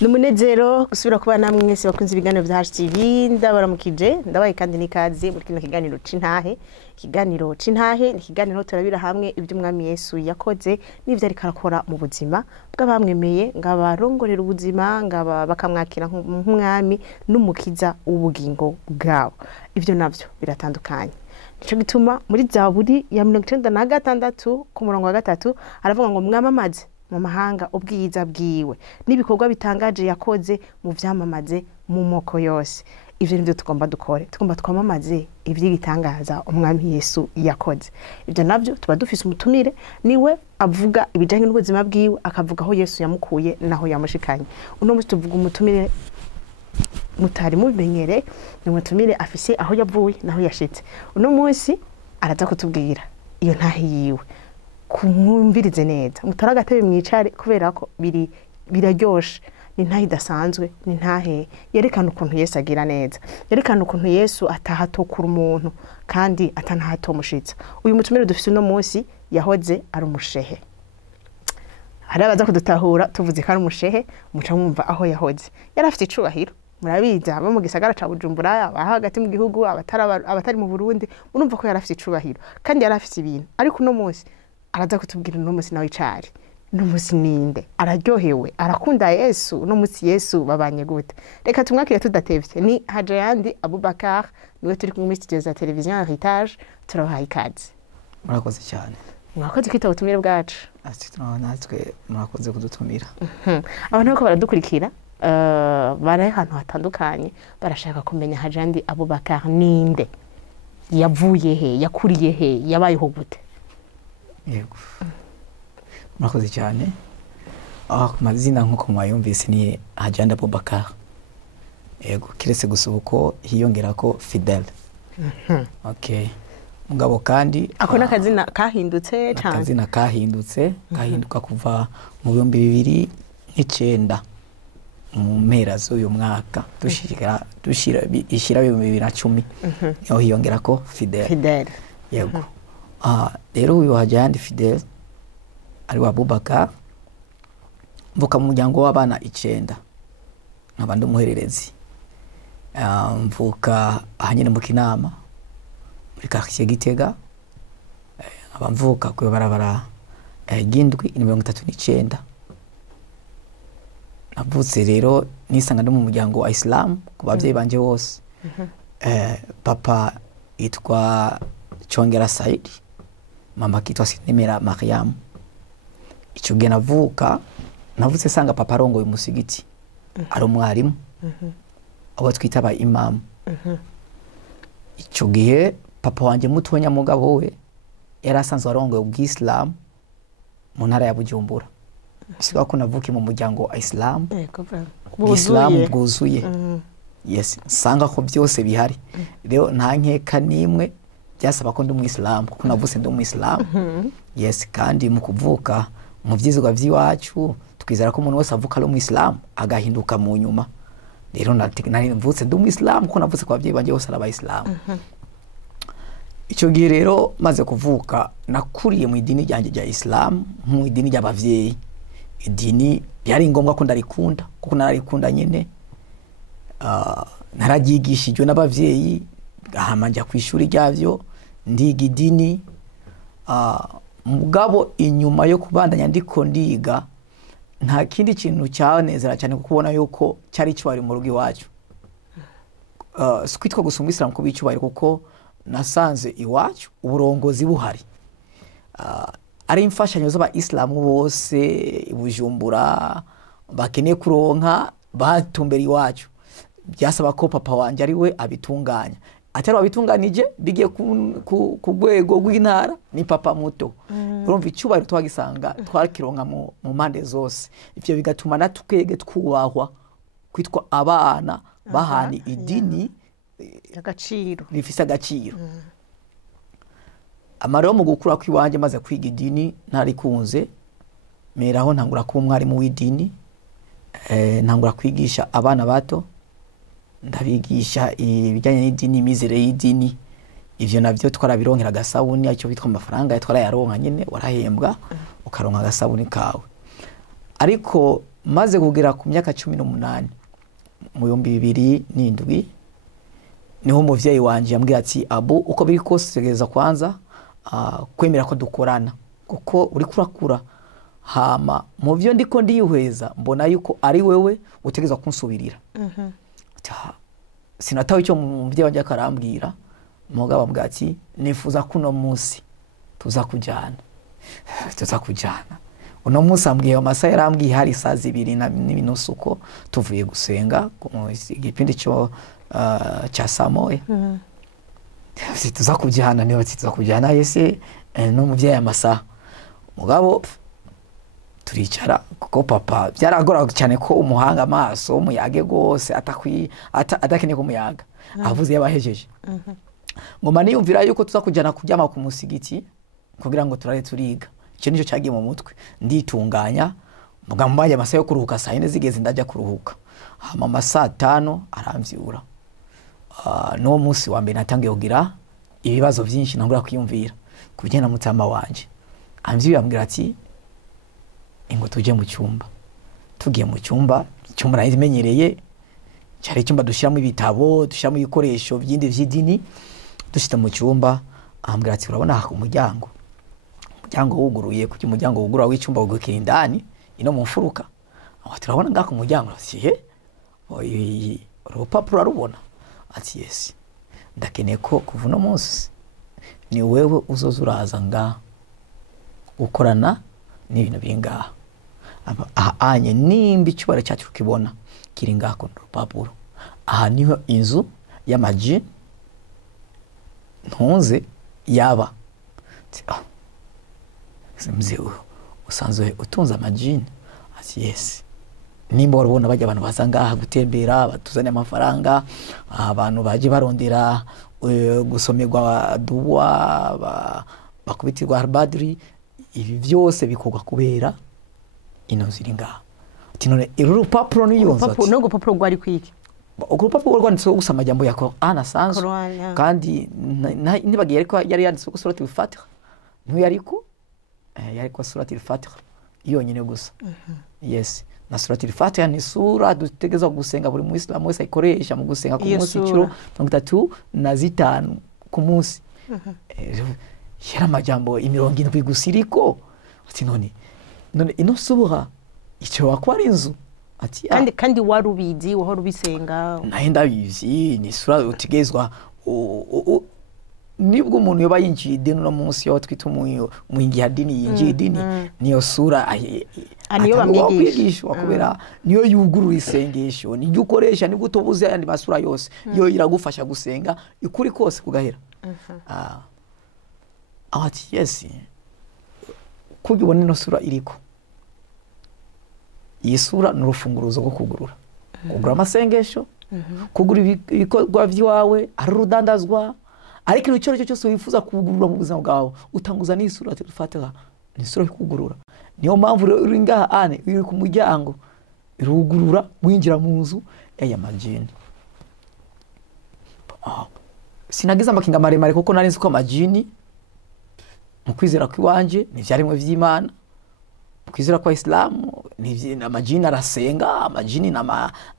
Numunezero gusubira kuba namwe mwese bakunze ibiganiro vya HTV ndabaramukije ndabaye kandi nikaze muri kino kiganiro c'intahe. Ikiganiro c'intahe ni ikiganiro turabira hamwe ibyo umwami Yesu yakoze n'ivyo ariko arakora mu buzima bw'abamwemeye ngabarongorera ubuzima ngaba bakamwakira nk'umwami n'umukiza w'ubugingo bwabo. Ivyo navyo biratandukanye. Nico gituma muri Zaburi ya 96 ku murongo wa 3 aravuga ngo mwamamaze mu mahanga ubwiza bwiwe n'ibikorwa bitangaje yakoze mu vyamamaze mu moko yose. Ivyo nivyo tugomba dukore, tugomba twamamaze ivyigitangaza umwami Yesu yakoze. Ivyo navyo tuba dufise umutumire niwe avuga ibijanye n'ubuzima bwiwe, akavuga aho Yesu yamukuye naho yamushikanye. Uno musi tuvuga umutumire mutari mubimenyere, ni umutumire afise aho yavuye naho yashitse. Uno musi araza kutubwira iyo ntahe yiwe kumwumvirize neza, mutara agatebe mwicare kubera ko biraryoshe. Ni ntahe idasanzwe, ni ntahe yerekana ukuntu Yesu agira neza, yerekana ukuntu Yesu atahatokura umuntu kandi atanahamushitsa. Uyu mutumire dufise uno munsi yahoze ari umushehe. Hari abaza kudutahura tuvuze ko ari umushehe muca mwumva aho yahoze. Yari afite icubahiro, murabiza abo mu gisagara ca Bujumbura, aba hagati mu gihugu, abatari mu Burundi, urumva ko yari afite icubahiro kandi yari afite ibintu. Ariko uno munsi araza kutubwira uno munsi nawe icari, uno munsi ninde, araryohewe, arakunda Yesu, uno munsi Yesu babanye gute. Reka tumwakire tudatevye. Ni Hajayandi Abubakar, niwe turi kumwe muri studio za televiziyo Heritage. Turabahaye ikaze. Murakoze cyane. Mwakoze kwita ubutumire bwacu. Natwe murakoze kudutumira. Abantu bako baradukurikira bari ahantu hatandukanye, barashaka kumenya Hajayandi Abubakar ninde, yavuye he, yakuriye he, yabayeho gute. Yego. Murakoze cyane. Ku mazina nkuko mwayumvise ni Hajayandi Abubakar. Yego, kiretse gusa uko hiyongera ko Fidel. Okay. Mugabo kandi ako nakazina kahindutse cyane. Akazina kahindutse, kahinduka kuva mu 2009 mu mpera z'uyu mwaka dushira 2010 niho hiyongera ko Fidel. Yego. Rero uyu Hajayandi Fidel ari wa Abubakar, mvuka mu muryango w'abana 9, nkabandi umuhererezi. Mvuka ahanyene mu Kinama muri quartier Gitega, abamvuka ku barabara Gindwi 39. Navutse rero nisanga ndi mu muryango wa Islam ku bavyeyi banje bose. Papa itwa Chongera Said, mama kitwa Sinemera Mariam. Ico gihe navutse sanga papa arongoye umusigiti, ari umwarimu, abo twita ba imam. Ico gihe papa wanje mutonya mugabo we yarasanzwe arongoye ubw'Islam mu ntara ya Bujumbura. Siga ko navuke mu muryango wa Islam, Islam bwuzuye. Yes, sanga ko byose bihari. Rero nta nkeka nimwe byasaba ko ndi mu Islam, kuko navutse ndi mu Islam. Yes, kandi mu kuvuka mu vyizigwa vy'iwacu twizera ko umuntu wese avuka ari mu Islam agahinduka mu nyuma. Rero nari mvutse ndi mu Islam kuko navutse kwa bavyeyi banje bose ari Islam. Ico gihe rero maze kuvuka nakuriye mu idini ryanje rya Islam, mu idini ry'abavyeyi. Idini byari ngombwa ko ndarikunda kuko nararikunda nyene. Naragigishijwe n'abavyeyi, ahamanja ku ishuri ryavyo ndiga idini. Mugabo inyuma yo kubandanya ndiko ndiga nta kindi kintu cyanezera cyane kubona yuko cyari cyari mu rugo iwacu. Sikwitwa gusumba Islam ko bicubari kuko nasanze iwacu uburongozi buhari. Ari imfashanyo z'aba Islam bose Bujumbura bakeneye kuronka batumbera iwacu. Byasaba ko papa wanje ari we abitunganya. Atari wabitunganije bigiye ku rwego rw'intara ni papa muto. Urumva icubahiro twagisanga twakironka mu mpande zose. Ivyo bigatuma natwege twubahwa kwitwa abana bahani idini agaciro, bifise agaciro. Amarero mu gukura kwiwanje maze kwiga idini ntarikunze, meraho ntangura kuba umwarimu w'idini. Ntangura kwigisha abana bato, ndabigisha ibijyanye n'idini, imizere y'idini. Ivyo navyo twarabironkera gasabuni, icyo bitwa amafaranga twarayaronka nyene, warahembwa ukaronka gasabuni kawe. Ariko maze kugera ku myaka 18 mu 2007 niho umuvyeyi wanje yambwiye ati Abu uko biri kose tegeza kwanza kwemera ko dukorana kuko uri kurakura hama mu byo ndiko ndiyuheza mbona yuko ari wewe utegeza kunsubirira sinatawe icyo umuvyeyi wanje akarambwira mugabo ambwiye ati nifuza kuno munsi tuza kujana uno munsi ambwiye amasaha yarambwiye hari saa 2:30 uko tuvuye gusenga igipindi cyo cha samoye tuza kujana niba tuza kujana yese no muvyeyi amasaha mugabo turicara kuko papa byaragora cyane ko umuhanga amaso umuyage gose atakeneye ko umuyaga avuze yabahejeje ngoma niyumvira yuko tuza kujana kuryama ku musigiti kugira ngo turare turiga icyo nicyo cyagiye mu mutwe nditunganya mugabo mbaye amasaha yo kuruhuka saa 4 zigeze ndajya kuruhuka hama saa 5 aramvyura no munsi wa mbere natangiye kugira ibibazo byinshi ntangura kwiyumvira kugenda mutama wanje amvyuye ambwira ati ingo tuje mu cyumba tugiye mu cyumba narimenyereye cyari icyumba dushyiramo ibitabo dushyiramo ibikoresho byindi by'idini dushita mu cyumba ambwira ati urabona umuryango wuguruye kuki umuryango wugura w'icyumba ugukira indani ino mu mfuruka aho turabona ngako umuryango ati urupapuro arubona ati yes ndakeneye ko kuva no munsi ni wewe uzoza uraza nga gukorana n'ibintu bingaha anye nimba icyubare cyacu kibona kiri ngako urupapuro aha niho inzu y'amaji ntunze yaba mzee usanzwe utunza amajini ati yes nimba urabona bajya abantu bazanga gutembera batuzanye amafaranga abantu baje barondera gusomerwa duwa bakubitirwa albadri ibi byose bikorwa kubera ino ziri ngaha ati none urupapuro niyonza ati no gupapuro gwari kwiki urupapuro rwanditseho gusa amajambo ya Qur'an asanzwe kandi nibagiye ariko yari yanditseho ko surati al-Fatiha ntuyariko yariko surati al-Fatiha yonyine gusa yes na surati al-Fatiha ni sura dutegeza gusenga buri muislamu wese ayikoresha mu gusenga ku munsi cyo 35 ku munsi yara amajambo 70 gusiriko ati none ino sura icyo wakwara inzu ati kandi warubizi wahora ubisenga nahenda bizi ni sura utigezwa nibwo umuntu yoba yinjiye idini no munsi yo twita umwingi hadini yinjiye idini niyo sura aniyo bamwigisha kubera niyo yugurura isengesho niyo ukoresha nibwo utobuze ayandi masura yose yo iragufasha gusenga ikuri kose kugahera ati yes kugira ubone no sura iriko iyi sura n'urufunguruzo rwo kugurura amasengesho kugura ibikorwa byawe ari rudandazwa ariko icyo cyo cyose wifuza kugurura mu buzima bwawe utanguza n'isura Al-Fatiha ni sura yo kugurura niyo mpamvu uri ngaha ane uri ku muryango irugurura winjira mu nzu ya majini sinagize amakinga maremare kuko nari nzi ko amajini mu kwizera kw'iwanje ni vyarimwe vy'Imana kwizera kwa Islam ni amajini arasenga amajini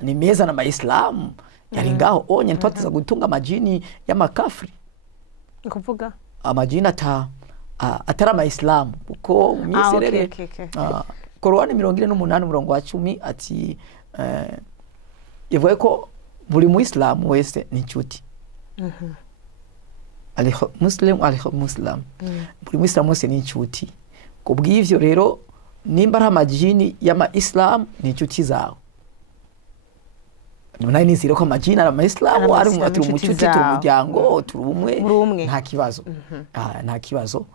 ni meza na Islam yari ngaho onye twatiza gutunga amajini y'amakafiri kuvuga amajini atari ama-Islam kuko mwiserere Korani 48 murongo wa 10 ati yavuye ko buri muislamu wese ni inshuti aliho muslim buri muislamu wese ni inshuti kubw'ivyo rero nimba ari amajini y'ama-Islam ni inshuti zawe none nizire ko amajini ari ama-Islam ari mu ati umucuti turi umuryango turi umwe nta kibazo nta kibazo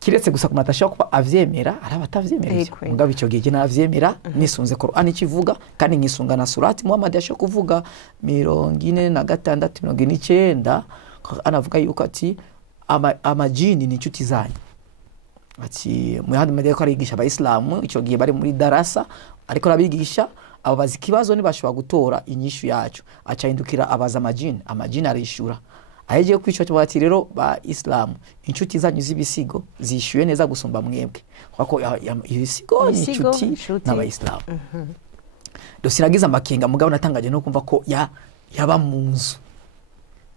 kiretse gusa kumatasha kuba avyemera ari abatavyemera mugabo icyo gihe navyemera nisunze Qur'an ikivuga kandi nkisunga na surati Muhammad yasho kuvuga 46 49 anavuga yuko ati amajini ni inshuti zanyu ati Muhammad yako arigisha abayisilamu icyo gihe bari muri darasa ariko rabigisha abo bazi kibazo nibashobora gutora inyishu yacu acahindukira abaza amajini arishura aheje kwica bati rero ba Islam inshuti zanyu z'ibisigo zishyuye neza gusumba mwebwe kwako ibisigo ni inshuti n'aba Islam dosiragiza amakenga mugabo natangaje no kumva ko yaba munzu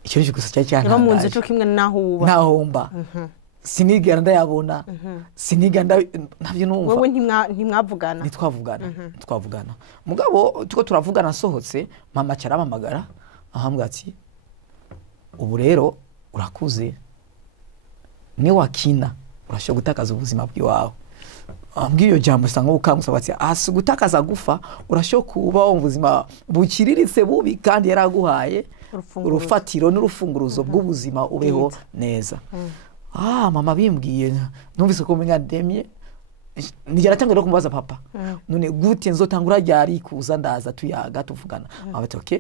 icyo cyo gusa cyane yaba munzu cyo kimwe nahomba sinigera ndayabona siniganda navyo numva wewe ntimwavugana twavugana mugabo tuko turavugana sohotse mama cyaramamagara ahambwa ati ubu rero urakuze ni wakina urasho gutakaza ubuzima bwiwawe ambwiyo jambo sanga ukangusa bati asi gutakaza gufa urasho kuba ubuzima bukiriritse bubi kandi yaraguhaye urufatiro n'urufunguruzo bw'ubuzima ubeho neza mama bimbwiye numvise ko menya ndemye nigera tangura kumbaza papa none gute nzotangura ryari kuza ndaza tuyaga tuvugana abati okay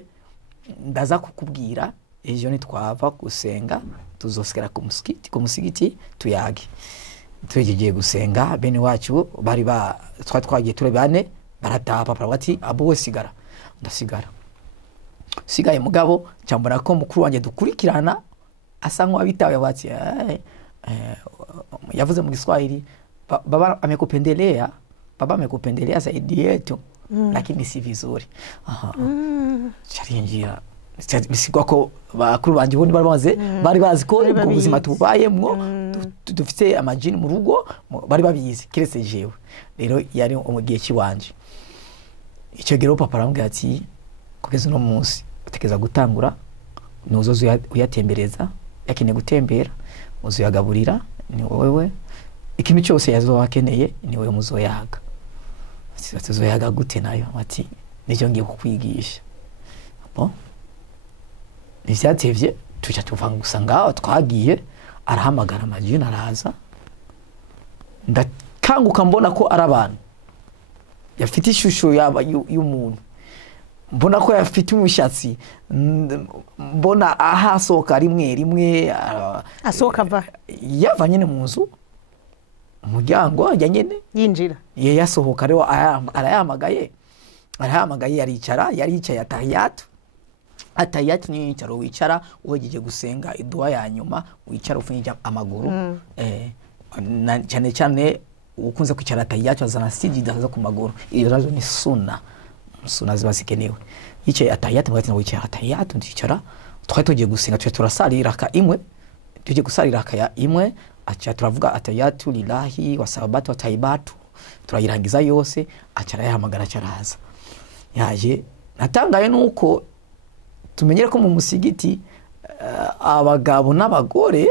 ndaza kukubwira ejo nitwava gusenga tuzosekera ku musigiti tuyage twejeje gusenga bene wacu bari twagiye turi bane barataha papa bati abuwe sigara ndasigara sigaye mugabo cyambona ko mukuru wanjye dukurikirana asa nk'uwabitawe bati yavuze mu Kiswahili baba amekupendelea zaidi yetu lakini si vizuri charinjira bisigwa ko bakuru banje ubundi bari bazi ko ubuzima tubayemwo dufite amajini mu rugo bari babizi kiretse jewe rero yari umugiye kiwanje icyo gero papa arambwira ati kugeza no munsi utekeza gutangura nuzo uyatembereza yakine gutembera uzuyagaburira ni wewe ikintu cyose yazo akeneye ni wewe muzoyaga tuzoyaga gute nayo ati nicyo ngiye kukwigisha bo nivyatevye tuja tuvanga gusanga twagiye arahamagara amajina araza ndakanguka mbona ko arabana yafite ishusho yaba y'umuntu mbona ko yafite umushatsi mbona ahasoka rimwe asoka va yava nyene mu nzu umuryango ajya nyene yinjira yasohoka rero arahamagaye yaricaye atayatu ni cyaro wicara uwejeje gusenga idua ya nyuma wicara ufunije amaguru cyane ukunze kwicara atayatu azana sijida zo ku maguru iyo nazo ni sunna zibasikenewe yicaye atayatu ngati wicara atayatu ndicara twatugiye gusenga turasalira ka imwe tuje gusalira ka imwe acha turavuga atayatu lillahi wa sabatu taibatu turayirangiza yose acara yahamagara cyaraza yaje natangaye nuko tumenyere ko mu musigiti abagabo n'abagore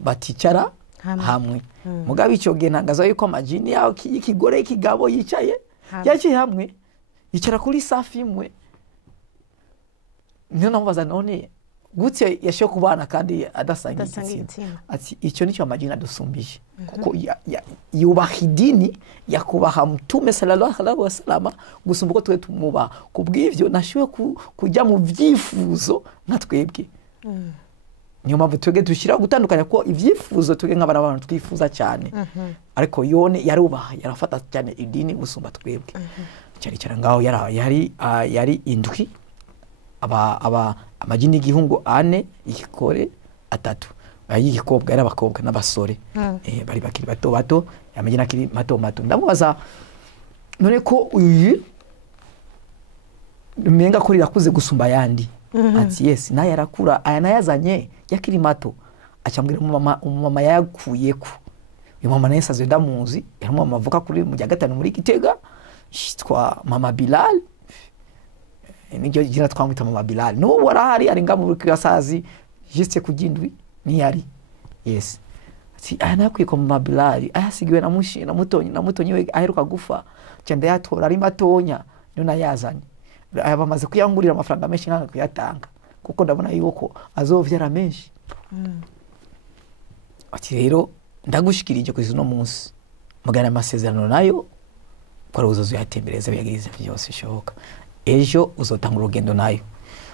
baticara hamwe mugabe icyo genangaza yuko amajini yaho kigore kigabo yicaye yaciye hamwe yicara kuri safi imwe niyo namubaza none gutse yasho kubana kandi adasanga ati icyo nicyo amajini adusumbije kuko yubahidini yakubaha mtume sallallahu alaihi wasallam gusumba ko twe tumuba kubw'ivyo nashiwe kujya mu vyifuzo natwebwe niyo mpamvu twebwe dushira gutandukanya ko ivyifuzo twebwe nk'abantu twifuza cyane ariko yone yarubaha yarafata cyane idini gusumba twebwe cyari ngaho yari indwi amajini y'igihungu 4 ikikore 3 ayikobwa era bakobwa n'abasore bari bakiri bato amajina akiri mato ndamubaza none ko uyi menga kuri yakuze gusumba yandi ati yes naye arakura aya nayazanye yakiri mato acambwira mama yakuyeko uyu mama naye sazo ndamuzi yari mama avuka kuri mu 5 muri Gitega yitwa mama Bilal nijyo jina twamwita mama Bilal no warahari ari ngamu kirasazi juste kugindwi ni yari yes ati anakwiye ko mama Bilal ayasigiwe na mutonyi we aheruka gufa cyende yatora ari matonya none yazanye bamaze kuyangurira amafaranga menshi nanga kuyatanga kuko ndabona yuko azovyara menshi ati rero ndagushikirije kuri no munsi mugana amasezerano nayo kwa uzozo yatembereza byagirize byose shoka ejo uzotanga urugendo nayo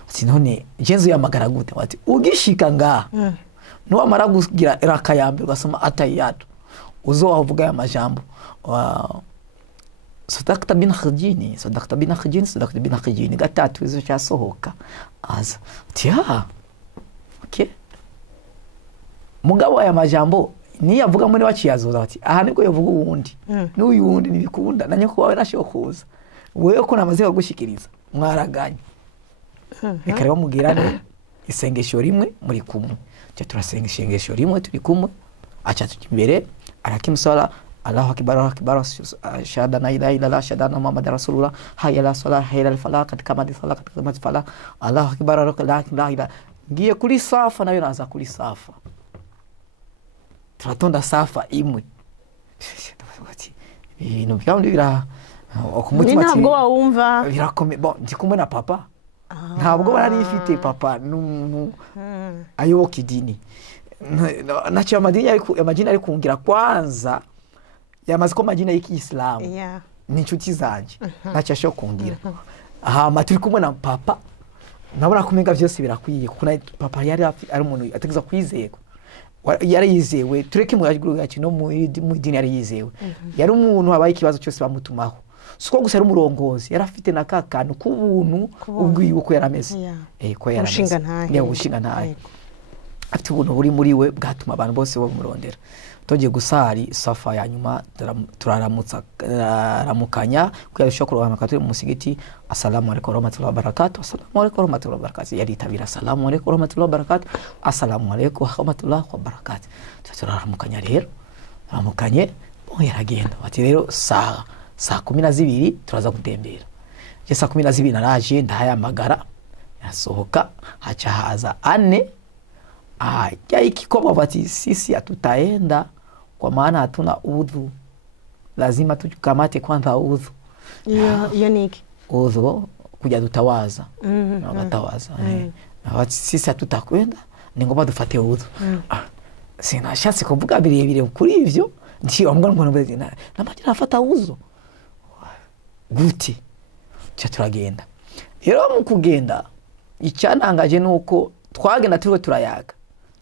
ati none jenzo yamagara gute ati ugishika nga no amara kugira rakayambe ugasoma atayatu uzowavuga ya majambo sadaqta bin khajini gatatu izo cyasohoka aza tia okay mugabo aya majambo ni yavuga muri waciyazoza bati aha niko yavuga uwundi n'uyu wundi nibikunda nanye ko wawe nashokuza wewe ko namaze kugushikiriza mwaraganye reka rero mugirane isengesho rimwe muri kumwe cyo turasenga isengesho rimwe turi kumwe acha tukimbere arakimusala Allahu akbar Allahu akbar shahada la ilaha illa Allah shahada Muhammad rasulullah hayya la salah hayya al falah katika madi salah katika madi falah Allahu akbar la ilaha illa ngiye kuri safa nayo naza kuri safa turatonda safa imwe ibintu byandi bira okumutima ati ntabwo wumva birakome bon ndi kumwe na papa ntabwo bari ifite papa ayoboka idini nacho amajina ari kungira kwanza yamaze ko amajina y'Islamu ni inshuti zanje nacho asho kungira aha turi kumwe na papa nabona kumenga byose birakwiye kuko papa yari ari umuntu ategeza kwizego yari yizewe tureke mu yaguru yacu no mu dini yari yizewe yari umuntu abaye ikibazo cyose bamutumaho suko gusa ari umurongozi yarafite na kakanu kubuntu ubwiwe ko yarameze ko yarameze gushinga ntaye afite ubuntu buri muri we bwatuma abantu bose bamurondera togiye gusari safa ya nyuma turaramutsa ramukanya kuyarusha kurohama katuri mu musigiti assalamu alaykum warahmatullahi wabarakatuh assalamu alaykum warahmatullahi wabarakatuh yari tabira assalamu alaykum warahmatullahi wabarakatuh assalamu alaykum warahmatullahi wabarakatuh turaramukanya rero ramukanye bo yaragenda bati rero saa 12 turaza gutembera je saa 12 naraje ndahayamagara yasohoka hacha haza ane ya ikikoma bati sisi hatutaenda kwa maana hatuna udhu lazima tukamate kwanza udhu iyo niki udhu kuja dutawaza na batawaza bati sisi hatutakwenda ni ngoba dufate udhu sina shatse kuvuga birebire kuri ivyo ndi ambwa ngo na majina afata udhu guti cyo turagenda rero mu kugenda icyanangaje nuko twagenda turiko turayaga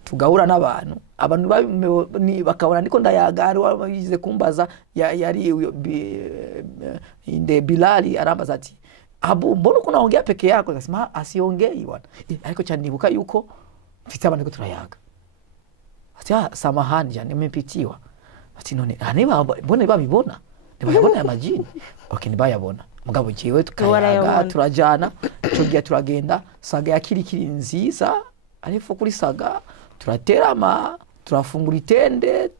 tugahura n'abantu abantu bakabona ndiko ndayaga ari wabize kumbaza yari inde Bilali arambaza ati abu mbona uko naongea peke yako akasema asiongei bwana ariko cyane nibuka yuko mfite abantu ndiko turayaga ati samahani jana nimepitiwa ati none aneba mbona babibona nibayabona ya majini okay nibayabona mugabo jiwe tukayaga turajana tugiye turagenda saga ya kirikiri nziza arifu kuri saga turaterama turafungura itende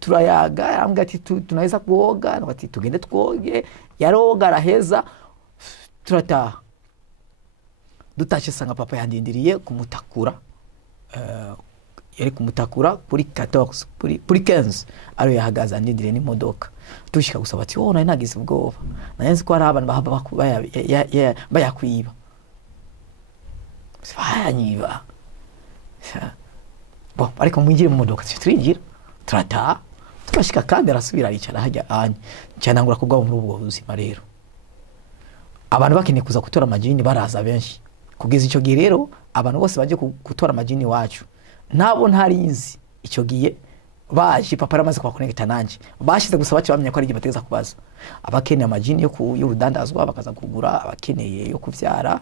turayaga ambwa ati tunaweza kuoga ati tugende twoge yaroga araheza turataha dutashe sanga papa yandindiriye kumutakura yari kumutakura kuri 14 kuri 15 ari yahagaza ndindiriye n'imodoka tushika gusaba ati nayo nagize ubwoba nayenzi ko ari abantu bayakwiba bayanyiba bo ariko mwinjire mu modoka turinjira turataha turashika kandi arasubira aricara hajya anye cyanangura kubwa muri ubwo buzima rero abantu bakeneye kuza gutora amajini baraza benshi kugeza icyo gihe rero abantu bose baje gutora amajini wacu nabo ntarinzi icyo gihe baje papa ramaze kwa connecta nanje bashize gusaba cyo bamenya ko ari gibateza kubaza abakeneye amajini yo y'urudandazwa bakaza kugura abakeneye yo kuvyara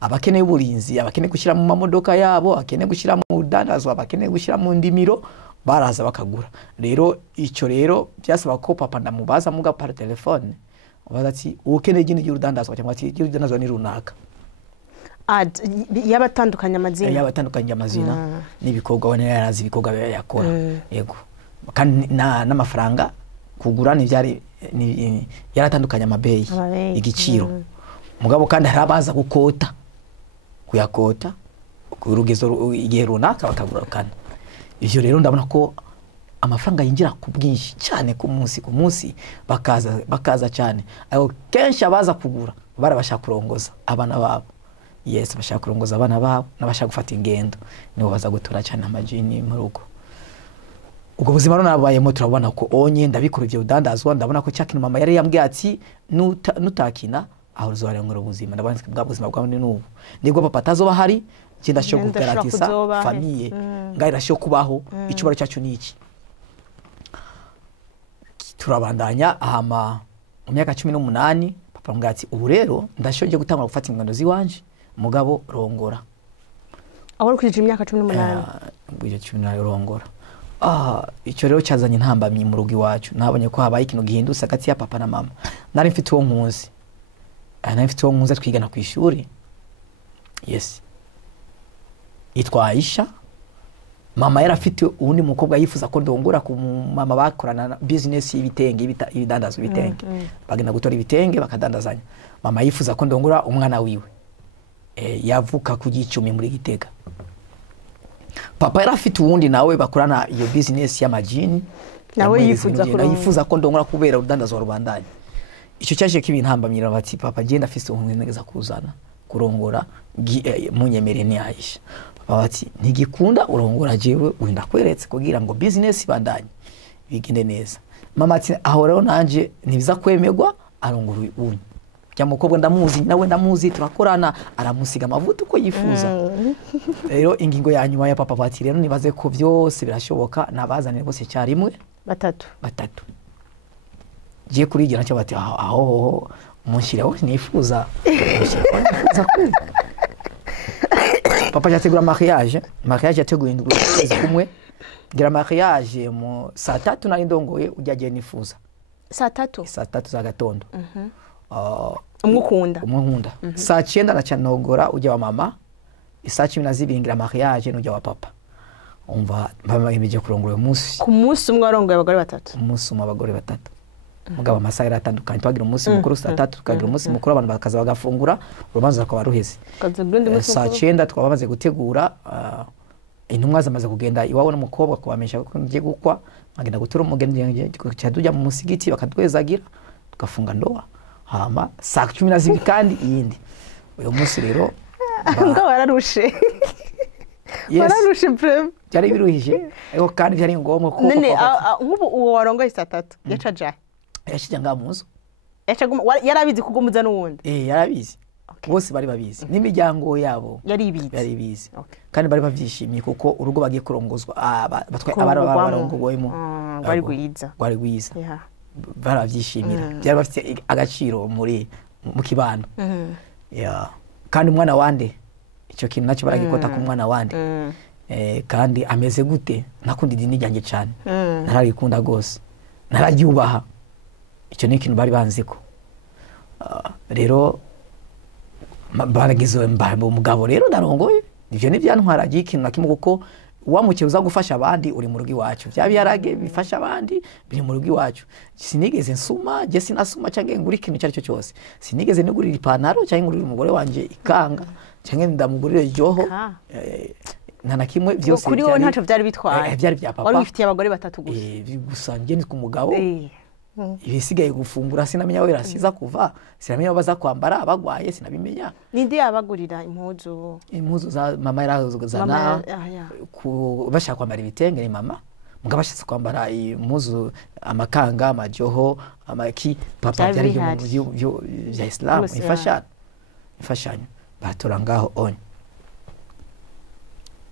abakeneye uburinzi abakeneye gushira mu mamodoka yabo akeneye gushira mu dandazwa abakeneye gushira mu ndimiro baraza bakagura rero icyo rero byasaba ko papa ndamubaza muga par telefone ubaza ati ukeneye gine y'urudandazwa cyangwa ati y'urudandazwa ni runaka yabatandukanya amazina n'ibikorwa wane yarazi ibikorwa yakora yego kandi n'amafaranga kugura ni byari yaratandukanya amabeyi igiciro mugabo kandi harabaza gukota kuyakota kurugezo igihe runaka bakagura kandi ivyo rero ndabona ko amafaranga yinjira ku bwinshi cyane ku munsi bakaza cyane ayo kenshi abaza kugura barabasha kurongoza abana babo yes bashaka kurongoza abana babo nabashaka gufata ingendo nibo baza gutora cyane amajini mu rugo ubwo buzima rero nabayemo turabona ko onye ndabikora ibyo udandazwa ndabona ko cyakina mama yari yambwiye ati nutakina aho uzarengera ubuzima ndabona bwa buzima bwawe n'ubu nibwo papa tazoba hari cyenda cyo kugaratisa famille ngaira cyo kubaho icubaro cyacu niki turabandanya ahama mu myaka 18 papa mbwati ubu rero ndashoje gutangura gufata ingendo ziwanje mugabo rongora awari kwije imyaka 18 bwije 18 rongora icyo rero cyazanye intambamyi mu rugo iwacu. Nabonye ko habaye ikintu gihindutse hagati ya papa na mama. Nari mfite uwo nkuzi twigana ku ishuri, yes, yitwa Aisha. Mama yari afite uwundi mukobwa yifuza ko ndongora ku mama bakorana na business y'ibitenge, ibidandazo ibitenge. Bagenda gutora ibitenge bakadandazanya. Mama yifuza ko ndongora umwana wiwe, yavuka ku Gicumbi muri Gitega. Papa yari afite uwundi nawe bakorana iyo business y'amajini, nawe yifuza ko ndongora kubera udandazo rubandanye. Icyo cyaje kibintambamira bati papa genda afite umuntu neza kuzana kurongora munyemere ni Aisha. Papa bati ntigikunda urongora jewe wenda kweretse kugira ngo business ibandanye bigende neza. Mama ati aho rero nanje nibiza kwemegwa arongora unye. Kya mukobwa ndamuzi nawe ndamuzi turakorana, aramusiga amavuta uko yifuza. Rero ingingo ya nyuma ya papa bati rero nibaze ko byose birashoboka nabazanire bose cyarimwe batatu. Giye kurigira cyo bati aho umunshiraho nifuza. Papa yategura mariage yateguye indwi kumwe gira mariage mu saa 3 nari ndongoye ujyagiye nifuza saa 3 za gatondo. Umukunda saa 9 nacanogora ujya wa mama, saa 12 ngira mariage n'ujya wa papa. Umva mama imije kurongora umunsi ku munsi umwe warongoye abagore batatu. Umunsi umwe abagore batatu. Mugabo amasaha yaratandukanye, twagira umunsi mukuru saa 3, tukagira umunsi mukuru abantu bakaza bagafungura, urubanza rukaba ruheze. Saa 9 twabamaze gutegura, intumwa zamaze kugenda iwawe n'umukobwa kubamesha ko ngiye gukwa, agenda gutura umugeni cyadujya mu musigiti bakadwezagira tugafunga ndoa. Hama saa 12 kandi iyindi. Uyo munsi rero ngo wararushe. Wararushe prem. Byari biruhije ariko kandi byari ngombwa ko nk'ubu uwo warongoye saa 3 yacaja. Yashije ngamuzo. Yarabizi kugumuza n'uwundi. Yarabizi. Bose bari babizi. N'imiryango yabo yari bizi. Kandi bari bavyishimiye kuko urugo bagiye kurongozwa batwaye abarongogoyemo. Bari gwiza. Baravyishimira. Byari bafite agaciro mu kibano. Kandi umwana wande icyo kintu nacyo baragikota ku mwana wande. Kandi ameze gute nakundi idini ryanjye cyane. Naragikunda gose. Nararyubaha. Icyo ni ikintu bari banziko. Rero baragize umugabo rero ndarongoye. Ivyo ni byantwaragiye ikintu nakimwe kuko wamuke uza gufasha abandi uri mu rugo iwacu. Byabyarage bifasha abandi biri mu rugo iwacu. Sinigeze nsuma, je sinasuma cyangwa nguri ikintu cyari cyo cyose. Sinigeze nigurira ipantaro cyangwa ngurira umugore wanje ikanga cyangwa ndamugurire joho. Nta kimwe byose kuri wowe ntaco byari bitwaye. Byari bya papa. Wari ufitiye abagore batatu gusa. Gusa nge ni ku mugabo. Ibisigaye gufungura sinamenya we rasiza kuva, sinamenya baza kwambara abagwaye sinabimenya. Nindi yabagurira impuzu za mama yarazana ku bashaka kwambara ibitenge ni mama. Mugabo bashatse kwambara impuzu amakanga amajoho amaki papa byari byo bya Islam ifashanyo batora ngaho onye.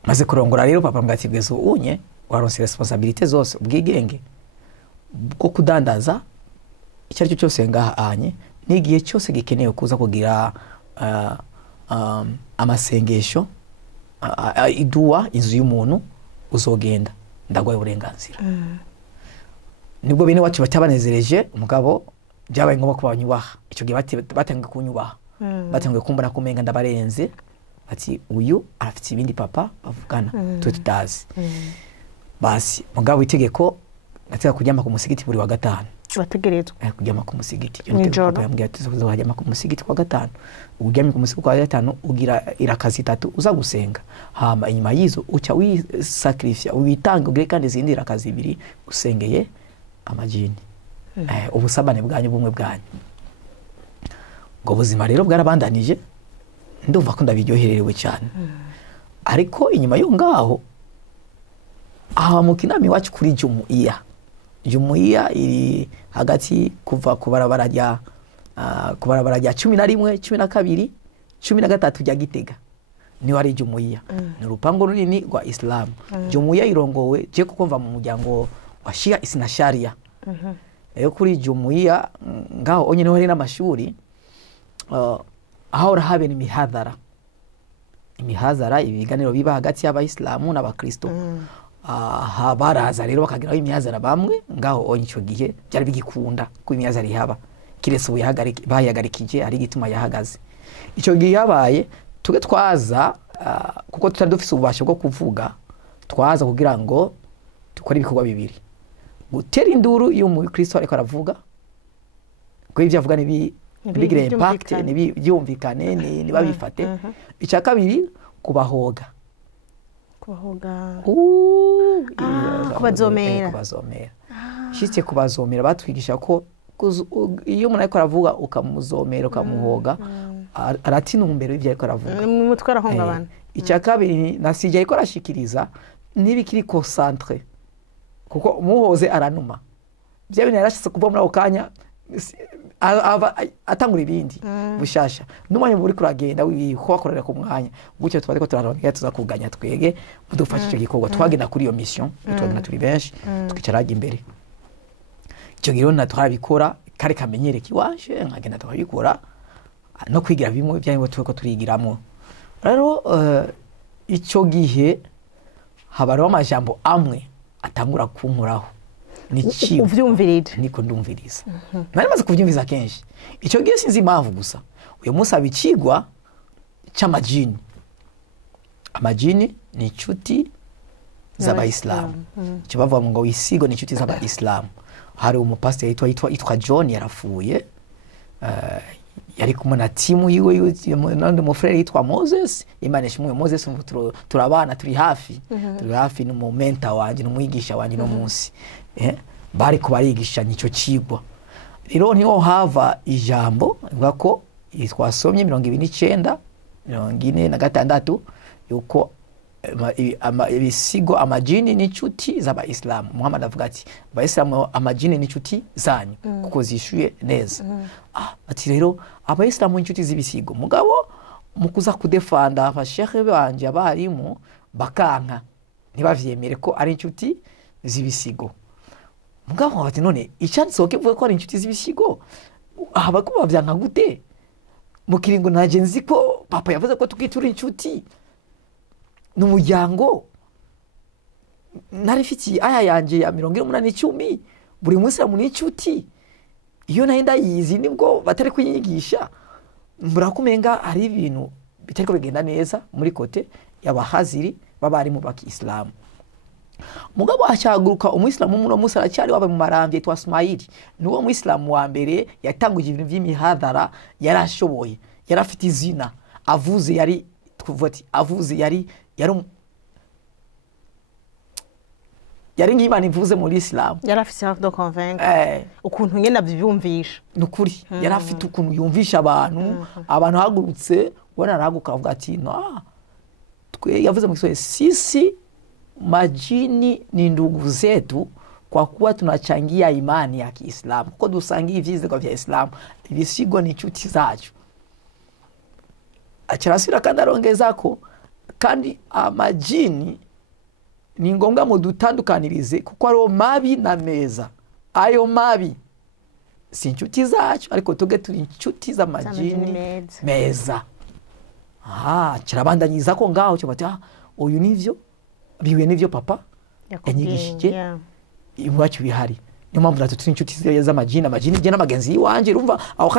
Maze kurongora rero papa mbatigeze unye waronse responsibility zose ubwigenge bwo kudandaza icyo cyo cyose ngaha anye n'igihe cyose gikeneye kuza kugira amasengesho idua inzu y'umuntu uzogenda ndagwaye uburenganzira. Nibwo bene wacu batabanezereje umugabo byabaye ngombwa ko banyubaha. Icyo gihe batangiye kunyubaha, batangiye kumbona kumenga ndabarenze ati uyu afite ibindi papa bavugana tutazi. Basi mugabo itegeko nataka kujyama ku musigiti buri wa gatanu. Bategerezwa kujyama ku musigiti. Papa yambwiye ati uzajyama ku musigiti kwa gatanu. Ujyame ku musigiti kwa gatanu ugira irakazi 3 uza gusenga. Hama inyuma yizo uca wisacrifice witanga ugire kandi izindi irakazi 2 usengeye amajini. Ubusabane bwanyu bumwe bwanyu. Ngo buzima rero bwarabandanije ndumva ko ndabiryohererewe cyane. Ariko inyuma yo ngaho aha mukinami wacu kuri Jumuiya iri hagati kuva kubarabara rya 11 12 13 rya Gitega ni wari Jumuiya. Ni rupango runini rwa Islam. Jumuiya irongowe je kukumva mu muryango wa Shia Isna Sharia. Eyo kuri Jumuiya ngaho onye no hari n'amashuri aho rahabene imihadhara ibiganiro biba hagati y'abayisilamu n'abakristo. baraza rero bakagiraho imyazara bamwe ngaho onye ico gihe byari bigikunda ko imyazara ihaba kiretse ubu bayagarikije ari gituma yahagaze ico gihe yabaye tuge twaza kuko tutari dufise ububasha bwo kuvuga twaza kugira ngo dukore ibikorwa bibiri gutera induru iyo mu Kristo ariko aravuga ko ivyo avuga bigire impact ni byumvikane ni babifate icya kabiri kubahoga kubazomera shitse kubazomera batwigisha ko iyo umuntu ariko aravuga ukamuzomera ukamuhoga aratinumbero ivyo ariko aravuga mutwara hongabana icya kabiri nasije ariko arashikiriza nibikiri concentré kuko umuhoze aranuma bya bintu yarashitse kuva muri ako kanya atangura ibindi bushasha n'umwanya muri kuragenda wikorera ku mwanya gutyo twariko turarongera tuzakuganya twege budufasha icyo gikorwa twagenda kuri iyo mission twagenda turi benshi twicaraga imbere icyo gihe na twabikora kare kamenyereka iwaje nkagenda twabikora no kwigira bimwe byanyu tweko turigiramo rero icyo gihe habaro amajambo amwe atangura kunkuraho niciwe uvyumvirije niko ndumviriza nari maze kuvyumviza kenshi ico gihe sinzi impamvu gusa uyo munsi abicigwa c'amajini amajini ni inshuti z'abayisilamu cyo bavuga ngo isigo ni inshuti z'abayisilamu hari umupasiteri yitwa John yarafuye yari kumwe na timu yiwe n'undi mufrere yitwa Moses Imana ishimwe Moses turabana turi hafi n'umumenta wanje n'umwigisha wanje no munsi bari kubarigisha nico cigwa rero niho hava ijambo ivuga ko twasomye 29 46 yuko ibisigo amajini n'inshuti z'abayisilamu Muhammad avuga ati abayisilamu amajini n'inshuti zanyu kuko zishuye neza ati rero abayisilamu inshuti z'ibisigo mugabo mukuza kudefanda abashehe banje abarimu bakanka ntibavyemere ko ari inshuti z'ibisigo mugabo ati none icyansoke vuga ko ari inshuti z'ibisigo abako bavyanka gute mukiringo naje nzi ko papa yavuze ko tukitura inshuti n'umuryango narifiti aya yanje ya 180 buri munsi mu n'inshuti iyo nahenda yizi nibwo batari kunyigisha murakumenga ari ibintu bitariko bigenda neza muri kote y'abahaziri babari mu baki-Islam mugabo achaguruka umuislamu muno musa aracyari waba mu marambye twa Ismaili nuwo muislamu wa mbere yatanguje ibintu by'imihadara yarashoboye yarafite izina avuze yari twuvati avuze yari nk'Imana ivuze muri Islam yarafite self de convaincre ukuntu nyene abyumvisha nukuri yarafite ukuntu yumvisha abantu hagurutse wana raguka avuga ati no twe yavuze mu Kiswahili sisi majini ni ndugu zetu kwa kuwa tunachangia imani ya Kiislamu kwa dusangia ivyiza vya Islam ibisigo ni inshuti zacu acharasira kandi arongezako kandi amajini ni ngombwa mu dutandukanirize kuko ari mabi na meza ayo mabi si inshuti zacu ariko tuge turi inshuti z'amajini meza kirabandanyiza ko ngaho cyo bati uyu nivyo biwe nivyo papa yanyigishije iwacu bihari niyo mpamvu natwe turi inshuti z'amajini amajini je n'amagenzi yiwanje urumva aho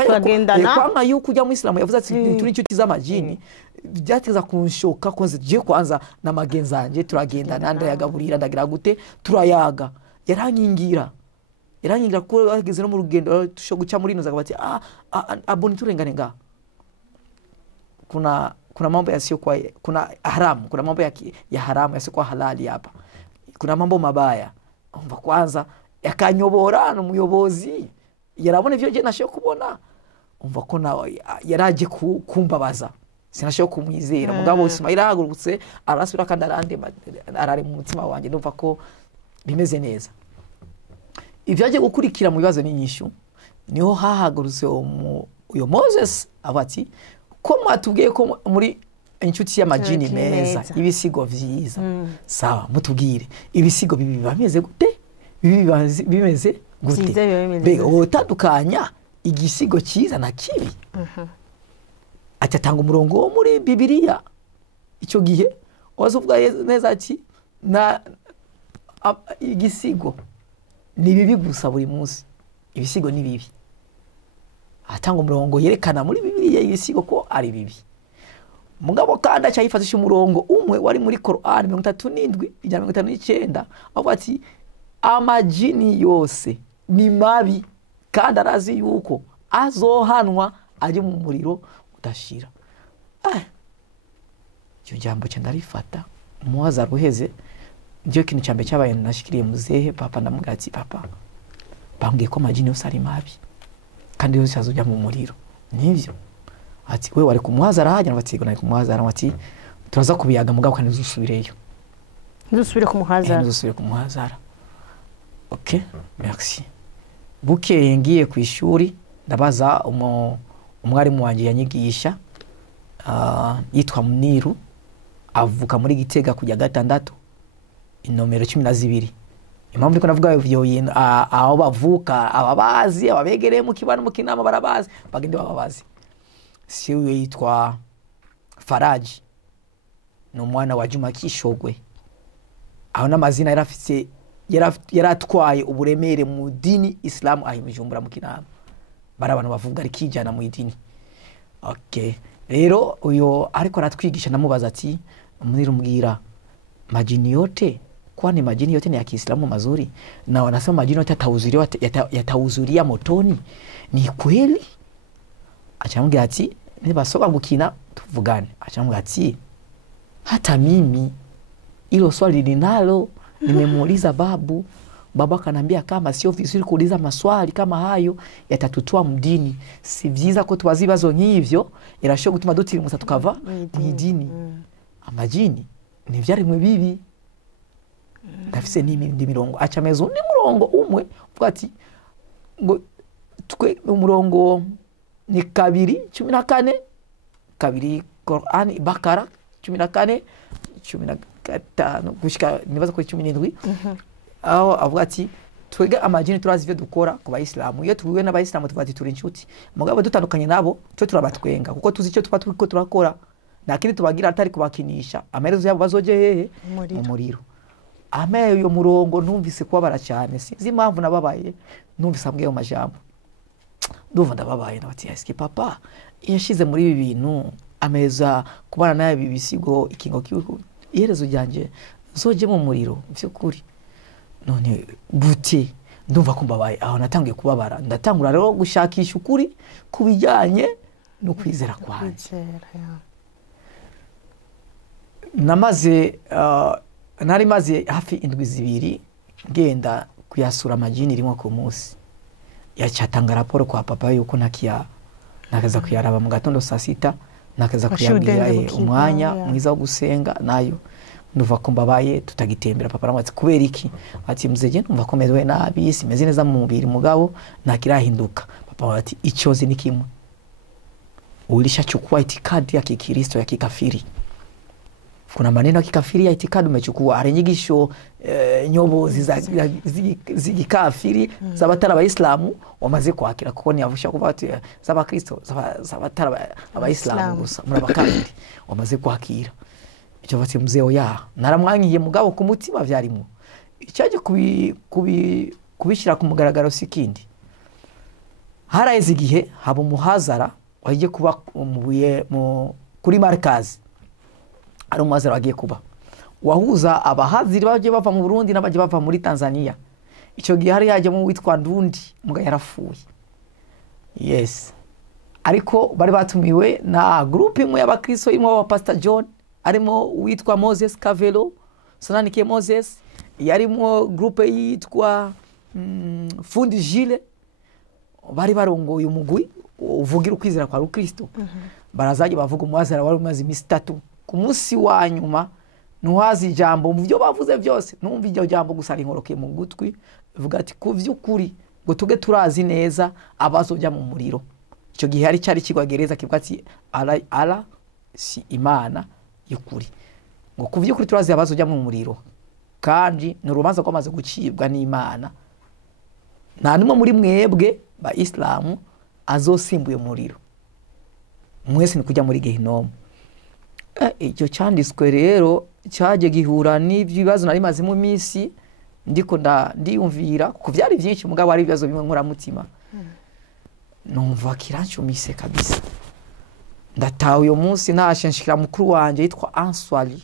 kwanga yuko ujya mu Islam yavuze ati turi inshuti z'amajini byateza kunshoka konze je kwanza n'amagenzi anje turagenda nanda yagaburira ndagira gute turayaga yarankingira ko ageze no mu rugendo tusho guca muri ino zagabati aboni turengane nga kuna mambo yasiyokuwa kuna haramu kuna mambo ya haramu yasiyokuwa halali hapa kuna mambo mabaya umva kwanza yakanyobora n'umuyobozi yarabona ivyo je nashoye kubona umva ko nawe yaraje kumbabaza sinashoye kumwizera mugabo Ismaili ahagurutse arasubira kandi arare mu mutima wanje ndumva ko bimeze neza ivyo aje gukurikira mu bibazo n'inyishu niho hahagurutse uyo Moses abati ko mwatubwiye ko muri inshuti y'amajini meza ibisigo vyiza sawa mutubwire ibisigo bibi bameze gute bimeze gute bega utandukanya igisigo cyiza na kibi atatanga umurongo wo muri Bibiliya icyo gihe wazuvuga neza ati igisigo ni bibi gusa buri munsi, ibisigo ni bibi. Atanga umurongo yerekana muri Bibiliya ibisigo ko ari bibi. Mugabo kandi acyayifashisha umurongo umwe wari muri Qur'an 37:59 avuga ati amajini yose ni mabi kandi arazi yuko azohanwa aje mu muriro udashira. Icyo jambo cyo ndarifata umuwaza ruheze, ngiye kintu cyambe cyabaye nashikiriye muzehe papa, ndamubwira ati papa, bambwiye ko amajini yose ari mabi kandi yose azojya mu muriro. Nivyo ati we wari kumuhazara hajya batigo nari kumuhazara, ati turaza kubiyaga mugabo kandi uzusubireyo, nzusubire kumuhazara, nzusubire kumuhazara. Okay, merci. Bukeye ngiye ku ishuri ndabaza umwarimu wanje yanyigisha yitwa Muniru, avuka muri Gitega kujya gatandatu inomero 12. Impamvu ndiko navuga ivyo aho bavuka ababazi ababegereye mu kibano mu kinama barabazi bagende bababazi. Siwe yitwa Faraji, no mwana wa Juma Kishogwe. Aho n'amazina yarafite yaratwaye uburemere mu dini Islam ahimujumbura mu kinama, bara abantu bavuga ari kijana mu idini. Okay, rero uyo ariko aratwigisha, namubaza ati Mbwira majini yote, kwani majini yote ni ya Kiislamu mazuri? Na wanasema majini yote yatahudhuria motoni, ni kweli? Achamwambia ati nibasoka gukina tuvugane. Achamwambia ati hata mimi hilo swali linalo nimemuuliza babu akanambia kama sio vizuri kuuliza maswali kama hayo, yatatutoa mdini. Si vyiza ko twazibazo nk'ivyo irasho gutuma dutira musa tukava mwidini. Amajini ni vyarimwe bibi. Ndafise n'indi mirongo acamezo ni murongo umwe bwati ngo twe umurongo ni 2:14 kabiri Qur'an Bakara 14:15 gushika nibaza ko 17. Aho avuga ati twega amajini turazi ivyo dukora ku Bayisilamu. Iyo tubiwe n'Abayisilamu tuvuga ati turi inshuti, mugabo dutandukanye nabo cyo turabatwenga kuko tuzi icyo tuko turakora, nakindi tubagira atari kubakinisha. Amaherezo yabo bazoje hehe? Mu muriro. Ameyo yo murongo numvise kubabara cyane, sinzi impamvu nababaye, numvise ambwiye mu majambo ndumva ndababaye, nabati eske papa yashize muri ibi bintu ameza kubana naye bibisigo ikingo kiwe iherezo ryanje zoje mu muriro by'ukuri. None gute ndumva ko mbabaye, aho natangiye kubabara, ndatangura rero gushakisha ukuri kubijyanye no kwizera kwanje. Nari maze hafi indwi 2 ngenda kuyasura amajini rimwe ku munsi. Yacatanga raporo kwa papa yuko nakaza kuyaraba mu gatondo saa 6, nakaza kuyabwira umwanya mwiza wo gusenga nayo. Nduva ko mbabaye tutagitembera. Papa aramwatse kubera iki? Ati mzeje ndumva ko mezewe nabi, simeze neza mu mubiri mugabo nakirahinduka. Papa ati ichozi ni kimwe, ulishachukua itikadi ya Kikristo ya kikafiri. Kuna maneno ya kikafiri ya itikadi umechukua, arenyigisho nyobozi za kikafiri za batara Abayisilamu wamaze kwakira, kuko ni avusha kuva ati za Bakristo za batara Abayisilamu gusa murabakandi wamaze kwakira. Icyo bati mzee oya naramwangiye mugabo ku mutima vyarimo. Icyaje kubishira ku mugaragaro sikindi. Haraheze igihe haba umuhazara wagiye kuba kuri Markazi. Ari umuhazara wagiye kuba wahuza abahaziri baje bava mu Burundi n'abaje bava muri Tanzania. Icyo gihe hari yaje mu witwa Ndundi muga yarafuye. Yes, ariko bari batumiwe na group imwe y'Abakristo imwe wa Pastor John, arimo witwa Moses Kavelo, Sananike Moses, yarimo group yitwa Fundi Gile. Bari barongoye umugwi uvugira ukwizera kwa Kristo. Barazaje bavuga umuhazara wari umaze imisi 3. Ku munsi wa nyuma nuhazi ijambo mu byo bavuze byose, numva iryo jambo gusa rinkoroke mu gutwi, vuga ati ku vy'ukuri ngo tuge turazi neza abazojya mu muriro. Icyo gihe hari cyari kigwagereza kivuga ati ala si imana y'ukuri, ngo ku vy'ukuri turazi abazojya mu muriro, kandi n'urubanza kwamaze gucibwa n'Imana. Nta numwe muri mwebwe ba Islamu azosimbuye muriro, mwese ni kujya muri Gehinomu. Icyo cyanditswe rero cyaje gihura n'ibibazo nari maze mu minsi ndiko ndiyumvira kuko vyari byinshi mugabo ari ibibazo bimwe nkora mutima numva kirancumise kabisa ndataha uyo munsi nashenshikira mukuru wanje yitwa Answali